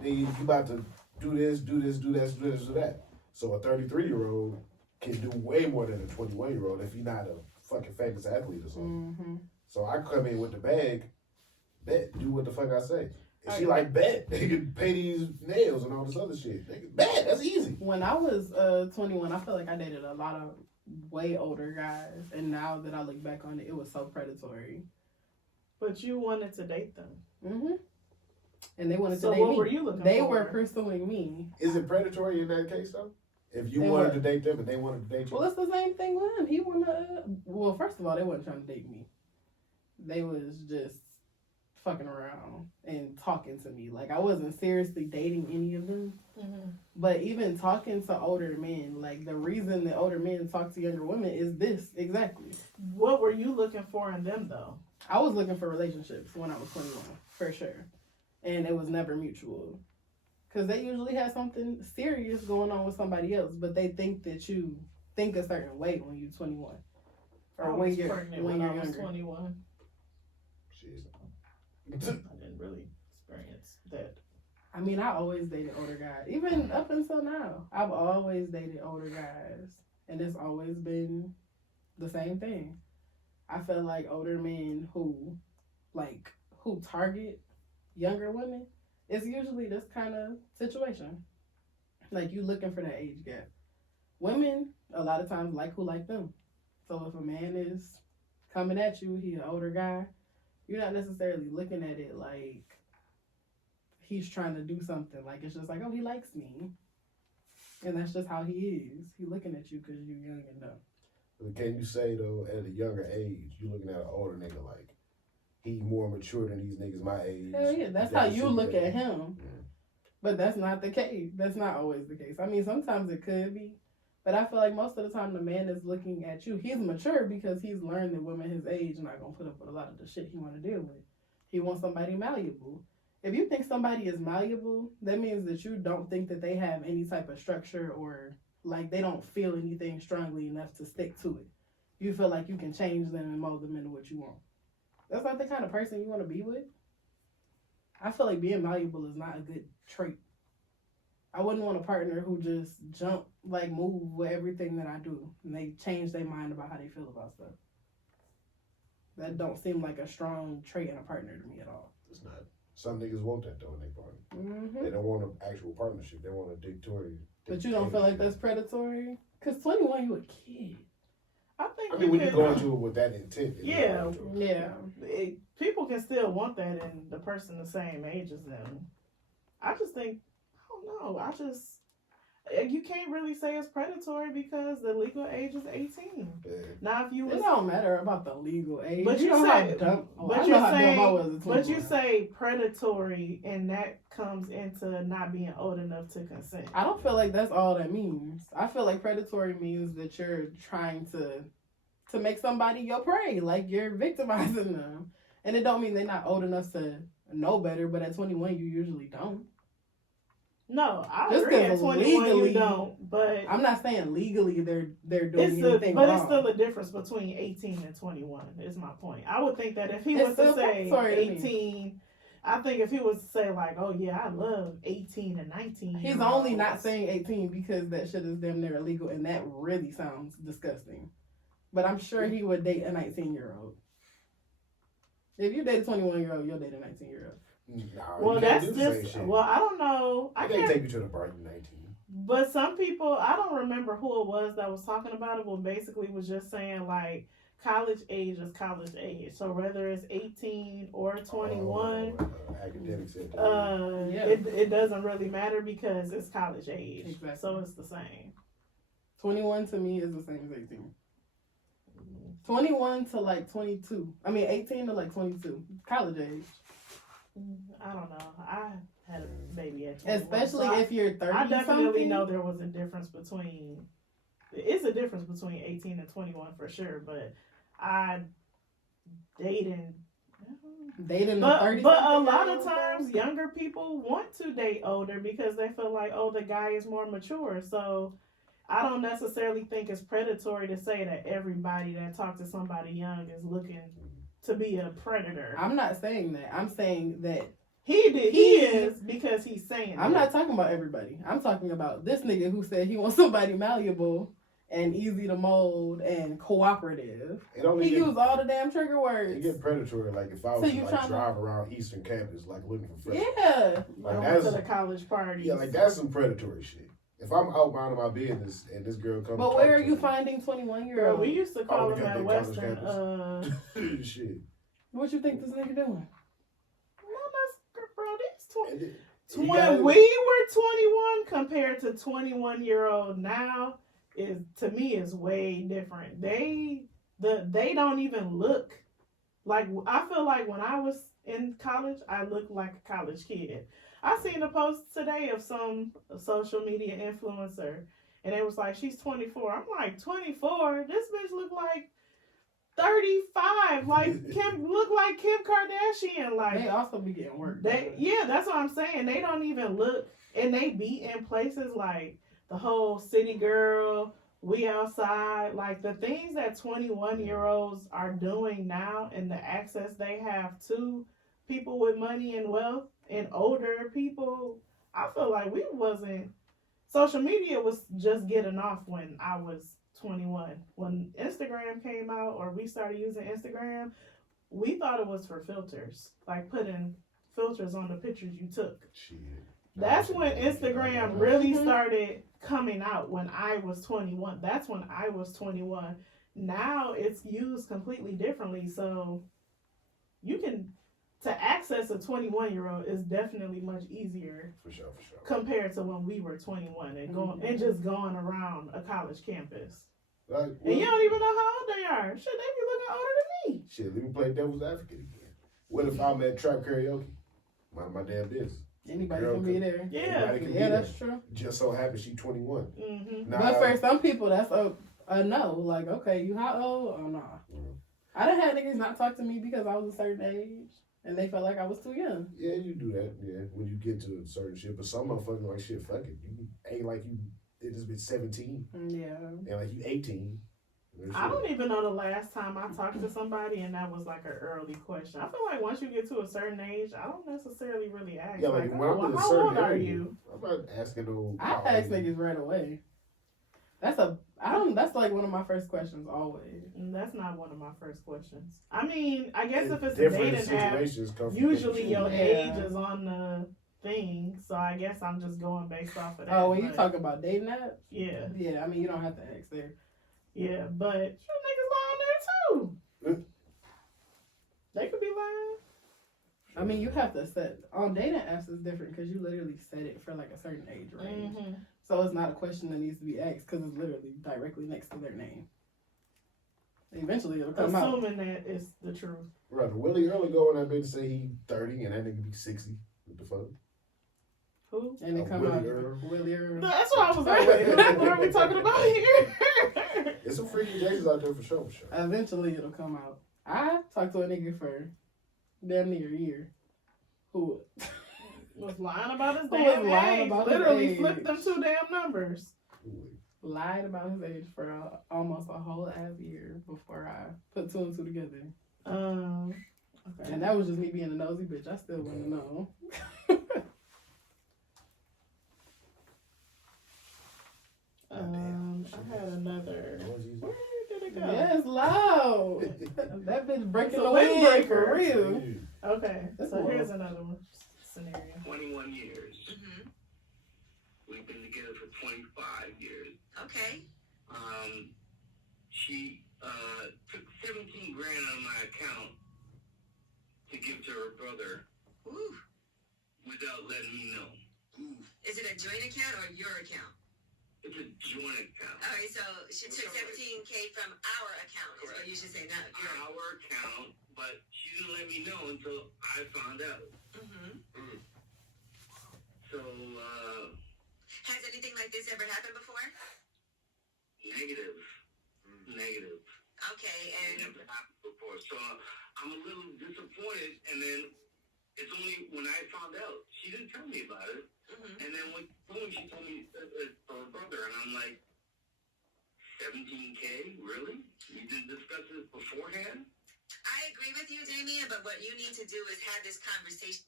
then you about to do this, do this, do this, do this, do that. So a 33-year-old can do way more than a 21-year-old if he's not a fucking famous athlete or something. Mm-hmm. So I come in with the bag, bet, do what the fuck I say. And she Okay. like, bet, they can pay these nails and all this other shit. They can, bet, that's easy. When I was 21, I feel like I dated a lot of way older guys, and now that I look back on it, it was so predatory. But you wanted to date them. Mm-hmm. And they wanted So to date what me. were you looking They for? were pursuing me. Is it predatory in that case though? If you They wanted were. to date them and they wanted to date you? Well, it's the same thing with him. He wanna. Well, first of all, they wasn't trying to date me. They was just fucking around and talking to me. Like, I wasn't seriously dating any of them. Mm-hmm. But even talking to older men, like, the reason that older men talk to younger women is this exactly. What were you looking for in them though? I was looking for relationships when I was 21, for sure. And it was never mutual. Because they usually have something serious going on with somebody else, but they think that you think a certain way when you're 21. I Or was when you're pregnant when when you're I was younger. 21. Shit. I didn't really experience that. I mean, I always dated older guys. Even up until now. I've always dated older guys. And it's always been the same thing. I feel like older men who target younger women, it's usually this kind of situation. Like, you looking for that age gap. Women, a lot of times, like who like them. So if a man is coming at you, he an older guy, you're not necessarily looking at it like he's trying to do something. Like, it's just like, oh, he likes me. And that's just how he is. He looking at you because you're young and dumb. But can you say though, at a younger age, you looking at an older nigga like he more mature than these niggas my age? Hell yeah, that's That how you shit, look yeah. at him. Yeah. But that's not the case. That's not always the case. I mean, sometimes it could be. But I feel like most of the time the man is looking at you. He's mature because he's learned that women his age are not going to put up with a lot of the shit he want to deal with. He wants somebody malleable. If you think somebody is malleable, that means that you don't think that they have any type of structure or like they don't feel anything strongly enough to stick to it. You feel like you can change them and mold them into what you want. That's not the kind of person you want to be with. I feel like being malleable is not a good trait. I wouldn't want a partner who just move with everything that I do, and they change their mind about how they feel about stuff. That don't seem like a strong trait in a partner to me at all. It's not. Some niggas want that though in their partner. Mm-hmm. They don't want an actual partnership. They want a dictatorial. But you don't feel like that's predatory? Because 21, you a kid. I mean, when you go into it with that intent. Yeah. Yeah. People can still want that in the person the same age as them. I just think, I don't know. You can't really say it's predatory because the legal age is 18. Yeah. Now, if you It don't matter about the legal age. But you you know say- how dumb. but I you're know how dumb I saying- was at 21. But you say predatory, and that comes into not being old enough to consent. I don't feel like that's all that means. I feel like predatory means that you're trying to make somebody your prey, like you're victimizing them. And it don't mean they're not old enough to know better, but at 21 you usually don't. No, I Just agree. 'cause At 21, legally- you don't. But I'm not saying legally they're doing it's anything wrong. it's still a difference between 18 and 21. Is my point. I would think that if he It's was to still say predatory to me. 18, I think if he was to say like, oh yeah, I love 18 and 19. He's only not saying 18 because that shit is damn near illegal, and that really sounds disgusting. But I'm sure he would date a 19-year-old. If you date a 21-year-old, you'll date a 19-year-old. Nah, Well, you that's can't do the same just. shit. Well, I don't know. I I can't can't. take you to the bar at 19. But some people, I don't remember who it was that was talking about it, but basically was just saying like college age is college age. So whether it's 18 or 21, Academics said that. Yeah. it doesn't really matter because it's college age. Exactly. So it's the same. 21 to me is the same as 18. 21 to like 22. I mean 18 to like 22. College age. I don't know. I had a baby at 21. Especially so if you're 30 I definitely something. know there was a difference between. It's a difference between 18 and 21 for sure, but I dating. Dating the But 30 a lot of times younger people want to date older because they feel like, oh, the guy is more mature. So I don't necessarily think it's predatory to say that everybody that talks to somebody young is looking to be a predator. I'm not saying that. I'm saying that He is because he's saying I'm that. not talking about everybody. I'm talking about this nigga who said he wants somebody malleable and easy to mold and cooperative. It only He get, used all the damn trigger it words. get predatory. Like if I So was you to tryna- like drive around Eastern Campus, like looking for friends. Yeah. Like Going that's to the college parties. yeah, like that's some predatory shit. If I'm out minding my business and this girl comes, But where are you finding 21-year-olds? Girl, we used to call Oh, them because at they Western. college campus. Shit. What you think this nigga doing? No, that's bro. These 20. And it- When you gotta- we were 21 compared to 21-year-old now to me is way different. They don't even look like. I feel like when I was in college, I looked like a college kid. I seen a post today of some social media influencer, and it was like she's 24. I'm like 24. This bitch look like 35. Like Kim Kardashian. Like They also be getting work. yeah, that's what I'm saying. They don't even look, and they be in places like the whole city girl, we outside, like the things that 21-year-olds are doing now and the access they have to people with money and wealth and older people. I feel like we wasn't, social media was just getting off when I was 21. When Instagram came out or we started using Instagram, we thought it was for filters, like putting filters on the pictures you took. Shit. That's when Instagram really Mhm. started coming out when I was 21. That's when I was 21. Now it's used completely differently. So you can, to access a 21-year-old is definitely much easier For sure. compared to when we were 21 and going and just going around a college campus. Like, And you don't even know how old they are. Shit, they be looking older than me. shit, let me play devil's advocate again. What if I'm at trap karaoke? Mind my damn business. Anybody Girl can be could- there. Yeah. Anybody can be Yeah, there. that's true. Just so happens she 21. Mm-hmm. Nah, But for some people, that's a no. Like, okay, you how old? Oh, nah. Mm. I done had niggas not talk to me because I was a certain age, and they felt like I was too young. Yeah, you do that. Yeah, when you get to a certain shit. But some motherfuckers like shit. Fuck it. You ain't like you did this bitch 17 Yeah. and like you 18. I don't even know the last time I talked to somebody and that was like an early question. I feel like once you get to a certain age, I don't necessarily really ask. Yeah, like when I'm in a how certain old are area, you? I'm not asking no. I ask niggas right away. That's like one of my first questions always. That's not one of my first questions. I mean, I guess if it's a different dating app, situations come from usually different your shit. age is on the thing. So I guess I'm just going based off of that. Oh, when you but- talk about dating apps? Yeah, Yeah, I mean, you don't have to ask there. yeah, but you niggas lying there too. They could be lying. I mean, you have to set on dating apps is different because you literally set it for like a certain age range. Mm-hmm. So it's not a question that needs to be asked because it's literally directly next to their name. Eventually, it'll come out. Assuming that it's the truth. Right, Willie Early go in that bitch and say he 30 and that nigga be 60. What the fuck? Who? And it come Willie out Earl. Willie Earl. That's what I was like. Wait, what are we talking about here? There's some freaky Jays out there for sure, Eventually, it'll come out. I talked to a nigga for damn near a year who Was lying about his Who damn was lying age. about his Literally age. flipped them two damn numbers. lied about his age for almost a whole ass year before I put two and two together. Okay. And that was just me being a nosy bitch. I still want to know. I had another. Where did it go? Yes, loud. That bitch breaking It's a the wind windbreaker. for real. Okay, That's so cool. here's another one scenario. 21 years. Mm-hmm. We've been together for 25 years. Okay. She took 17 grand on my account to give to her brother Ooh. without letting me know. Ooh. Is it a joint account or your account? It's a joint account. All right, so she took $17K from our account, is what you should say. Not your. Our account, but she didn't let me know until I found out. Mm-hmm. So, Has anything like this ever happened before? negative. Negative. Okay, It and never happened before. So I'm a little disappointed, and then it's only when I found out. She didn't tell me about it. mm-hmm. And then when she told me it's for her brother, and I'm like, 17K? Really? You didn't discuss this beforehand? I agree with you, Damien, but what you need to do is have this conversation.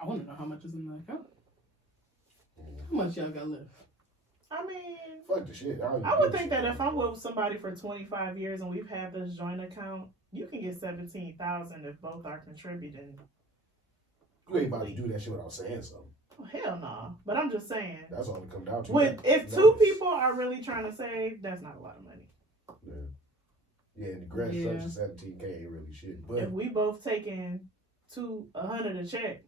I want to know how much is in the account. How much y'all got left? I mean, Fuck the shit. I would think that if I'm with somebody for 25 years and we've had this joint account, you can get $17,000 if both are contributing. You ain't about to do that shit without saying something. Oh, hell no. But I'm just saying, That's all it come down to. if two people are really trying to save, that's not a lot of money. Yeah, in the grand structure, 17K ain't really shit. But If we both taking $100 a check,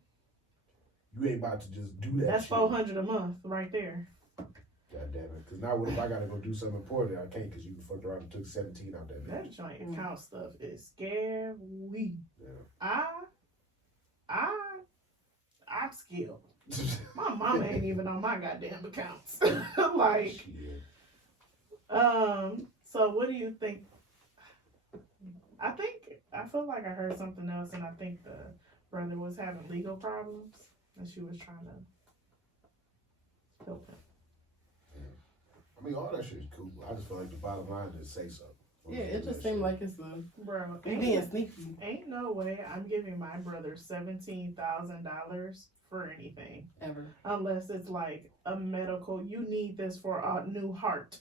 you ain't about to just do that that's shit. $400 a month right there. God damn it. Because now what if I got to go do something important? I can't because you fucked around and took 17 out that That bitch. joint account stuff is scary. Yeah. I'm skilled. My mama ain't even on my goddamn accounts. Like, Shit. so what do you think? I feel like I heard something else, and I think the brother was having legal problems, and she was trying to help him. I mean, all that shit is cool. I just feel like the bottom line is say something. Yeah, it just seemed like it's a Bro, you being sneaky. ain't no way I'm giving my brother $17,000 for anything, Ever. unless it's like a medical. You need this for a new heart.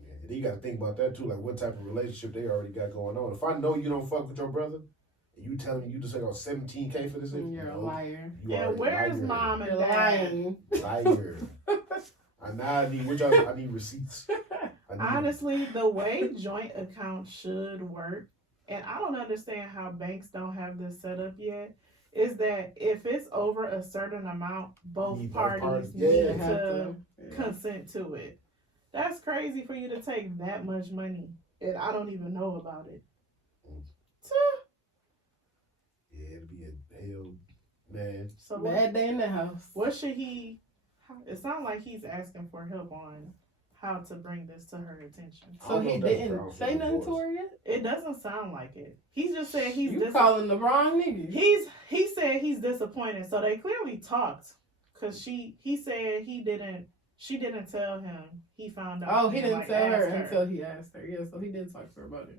Yeah, and then you got to think about that too. Like, what type of relationship they already got going on. If I know you don't fuck with your brother, and you telling me you just got 17K for this, You're a liar. You are a And where's liar. mom You're and dad? lying. Liar. I need receipts. I need Honestly, the way joint accounts should work, and I don't understand how banks don't have this set up yet, is that if it's over a certain amount, both Need both parties parties. need Yeah. They have to to. consent to it. That's crazy for you to take that much money, and I don't even know about it. Mm. Tuh. Yeah, it'd be a hell, man. So Bad day in the house. what should he? It sounds like he's asking for help on how to bring this to her attention. I So don't know he if that's didn't grounds for say nothing to divorce. her yet? It doesn't sound like it. He just said he's You calling the wrong nigga. he said he's disappointed. So they clearly talked, cause he said he didn't She didn't tell him. He found out. Oh, he didn't like, tell her asked until he asked her. Yeah, so he did talk to her about it.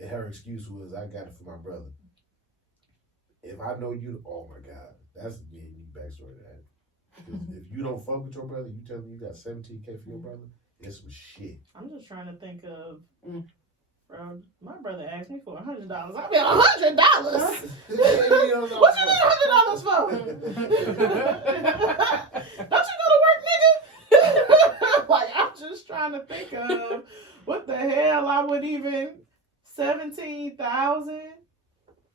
And her excuse was, I got it for my brother. If I know you, oh my God, that's the unique backstory to that. 'Cause if you don't fuck with your brother, you tell me you got $17K for your brother, it's some shit. I'm just trying to think of. Mm. Bro, my brother asked me for $100. I mean, $100. $100 What you need $100 for? Don't you go to work, nigga? Like, I'm just trying to think of what the hell I would even 17,000.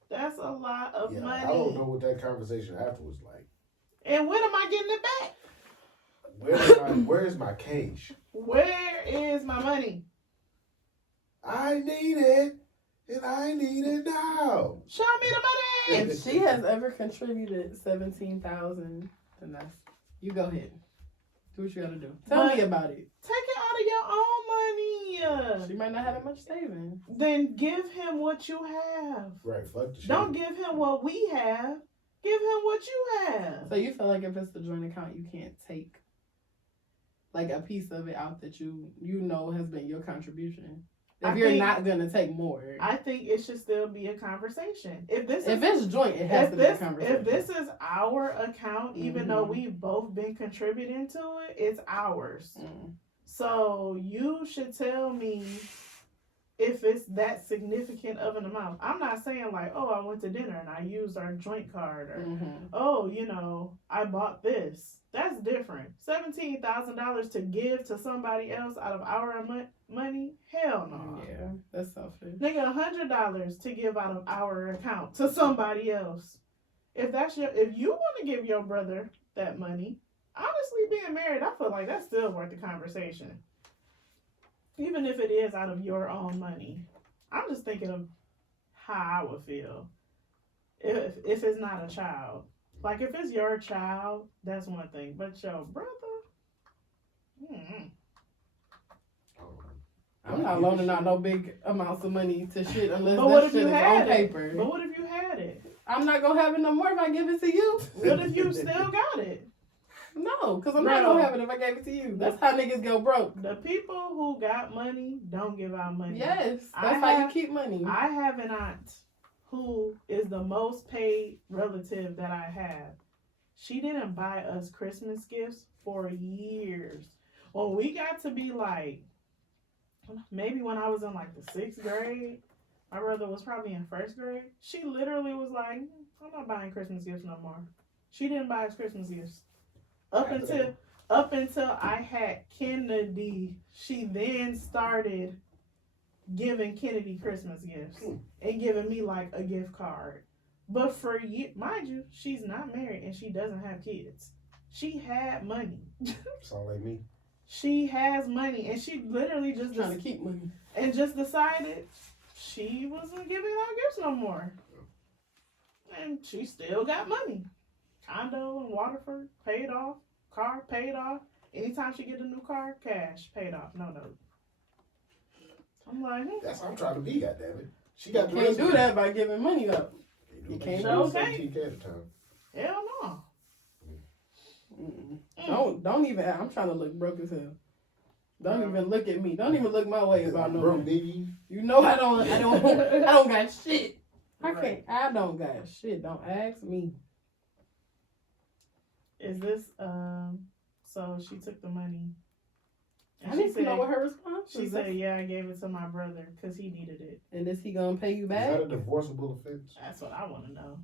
That's a lot of money. I don't know what that conversation afterwards like. And when am I getting it back? Where is my cash? Where is my money? I need it, and I need it now. Show me the money. If she has ever contributed 17,000, then that's you. Go ahead, do what you gotta do. Tell me about it. Take it out of your own money. She might not have that much savings. Then give him what you have. Right, fuck the shit. Don't give him what we have. Give him what you have. So you feel like if it's the joint account, you can't take like a piece of it out that you know has been your contribution. If you're not gonna take more, I think it should still be a conversation. If it's joint, it has to be a conversation. If this is our account, even though we've both been contributing to it, it's ours. Mm. So you should tell me if it's that significant of an amount. I'm not saying like, oh, I went to dinner and I used our joint card, or oh, I bought this. That's different. $17,000 to give to somebody else out of our money? Hell no. Yeah, that's selfish. Nigga, $100 to give out of our account to somebody else. If you want to give your brother that money, honestly, being married, I feel like that's still worth the conversation. Even if it is out of your own money. I'm just thinking of how I would feel if it's not a child. Like, if it's your child, that's one thing. But your brother? I'm not loaning out no big amounts of money to shit unless But what that if shit you is had on it? paper. But what if you had it? I'm not going to have it no more if I give it to you. What if you still got it? No, because I'm not going to have it if I gave it to you. That's how niggas go broke. The people who got money don't give out money. Yes, that's how you keep money. I have an aunt who is the most paid relative that I have. She didn't buy us Christmas gifts for years. When we got to be like, maybe when I was in like the 6th grade, my brother was probably in 1st grade, she literally was like, I'm not buying Christmas gifts no more. She didn't buy us Christmas gifts. Up until I had Kennedy, she then started giving Kennedy Christmas gifts and giving me like a gift card. But for you, mind you, she's not married and she doesn't have kids. She had money. Sound like me. She has money and she literally just trying to keep money and just decided she wasn't giving out gifts no more. And she still got money. Condo in Waterford, paid off. Car, paid off. Anytime she get a new car, cash, paid off. No note. I'm like, That's how I'm trying to be, goddammit. She got You can't do that by giving money up. You can't do do that. 17K at a time. hell no. Don't even. I'm trying to look broke as hell. Don't even look at me. Don't even look my way about no broke, money. baby. You know I don't got shit. I don't got shit. Don't ask me. Is this so she took the money and I need to know what her response she is. said, yeah, I gave it to my brother because he needed it. And is he gonna pay you Is back? that a divorceable offense? That's what I want to know.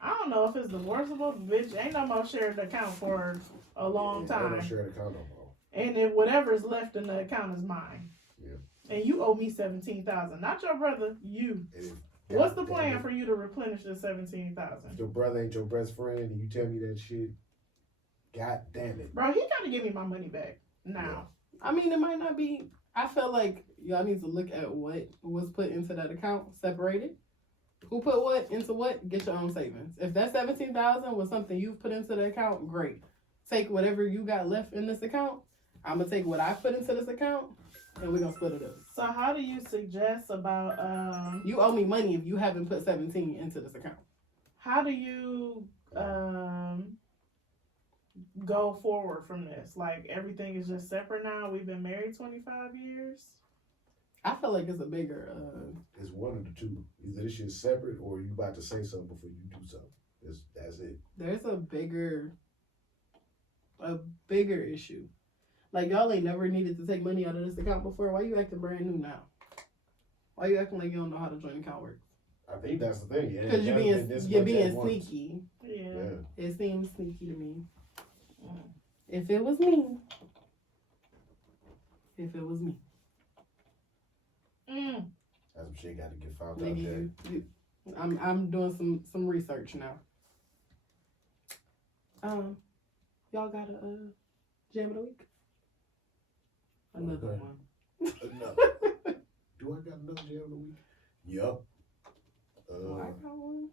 I don't know if it's divorceable, bitch. Ain't no more shared account for a long I time. don't share the condo, bro. And if whatever's left in the account is mine. Yeah. And you owe me $17,000, not your brother. You. What's the plan for you to replenish the $17,000? Your brother ain't your best friend, and you tell me that shit. God damn it, Bro, he got to give me my money back now. I mean, it might not be. I feel like y'all need to look at what was put into that account, separate it. Who put what into what? Get your own savings. If that $17,000 was something you've put into the account, great. Take whatever you got left in this account. I'm gonna take what I put into this account, and we're gonna split it up. So how do you suggest about You owe me money if you haven't put 17 into this account. how do you go forward from this? Like everything is just separate now. We've been married 25 years. I feel like it's a bigger. It's one of the two. Either this shit's separate or you about to say something before you do something. That's it. There's a bigger issue. Like y'all ain't never needed to take money out of this account before. Why you acting brand new now? Why you acting like you don't know how the joint account works? I think that's the thing. Yeah, Because you're being sneaky. Yeah. It seems sneaky to me. Mm. If it was me. Mm. That's some shit got to get found out Nigga, there. I'm doing some research now. Y'all got a jam of the week? Another Okay. one. Do I got another jam of the week? Yup. Oh, I got one.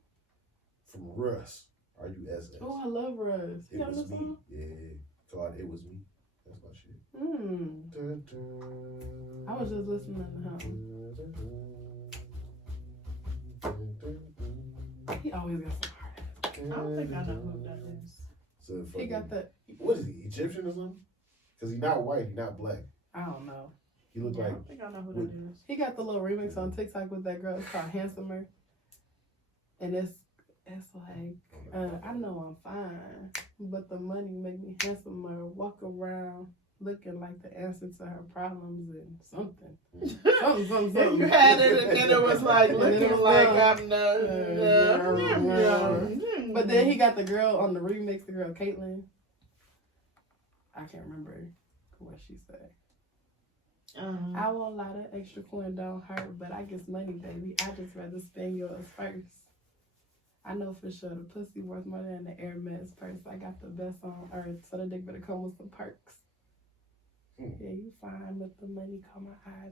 From Russ. R-U-S-S. Oh, I love Russ. It was me. Yeah. Called It Was Me. That's my shit. Dun, dun, I was just listening to him. He always got some hard. I don't think I know who that is. So He got that. What is he, Egyptian or something? Because he's not white, he's not black. I don't know. He look I like don't think I know who that is. He got the little remix on TikTok with that girl. It's called Handsomer. And it's like, I know I'm fine, but the money make me handsomer. Walk around looking like the answer to her problems and something. Something. You had it, and then it was like looking like I'm But then he got the girl on the remix, the girl Caitlyn. I can't remember what she said. I want a lot of extra coin, don't hurt, but I guess money, baby. I just rather spend yours first. I know for sure the pussy worth more than the Hermes purse. I got the best on earth, so the dick better come with some perks. Yeah, you fine, but the money caught my eye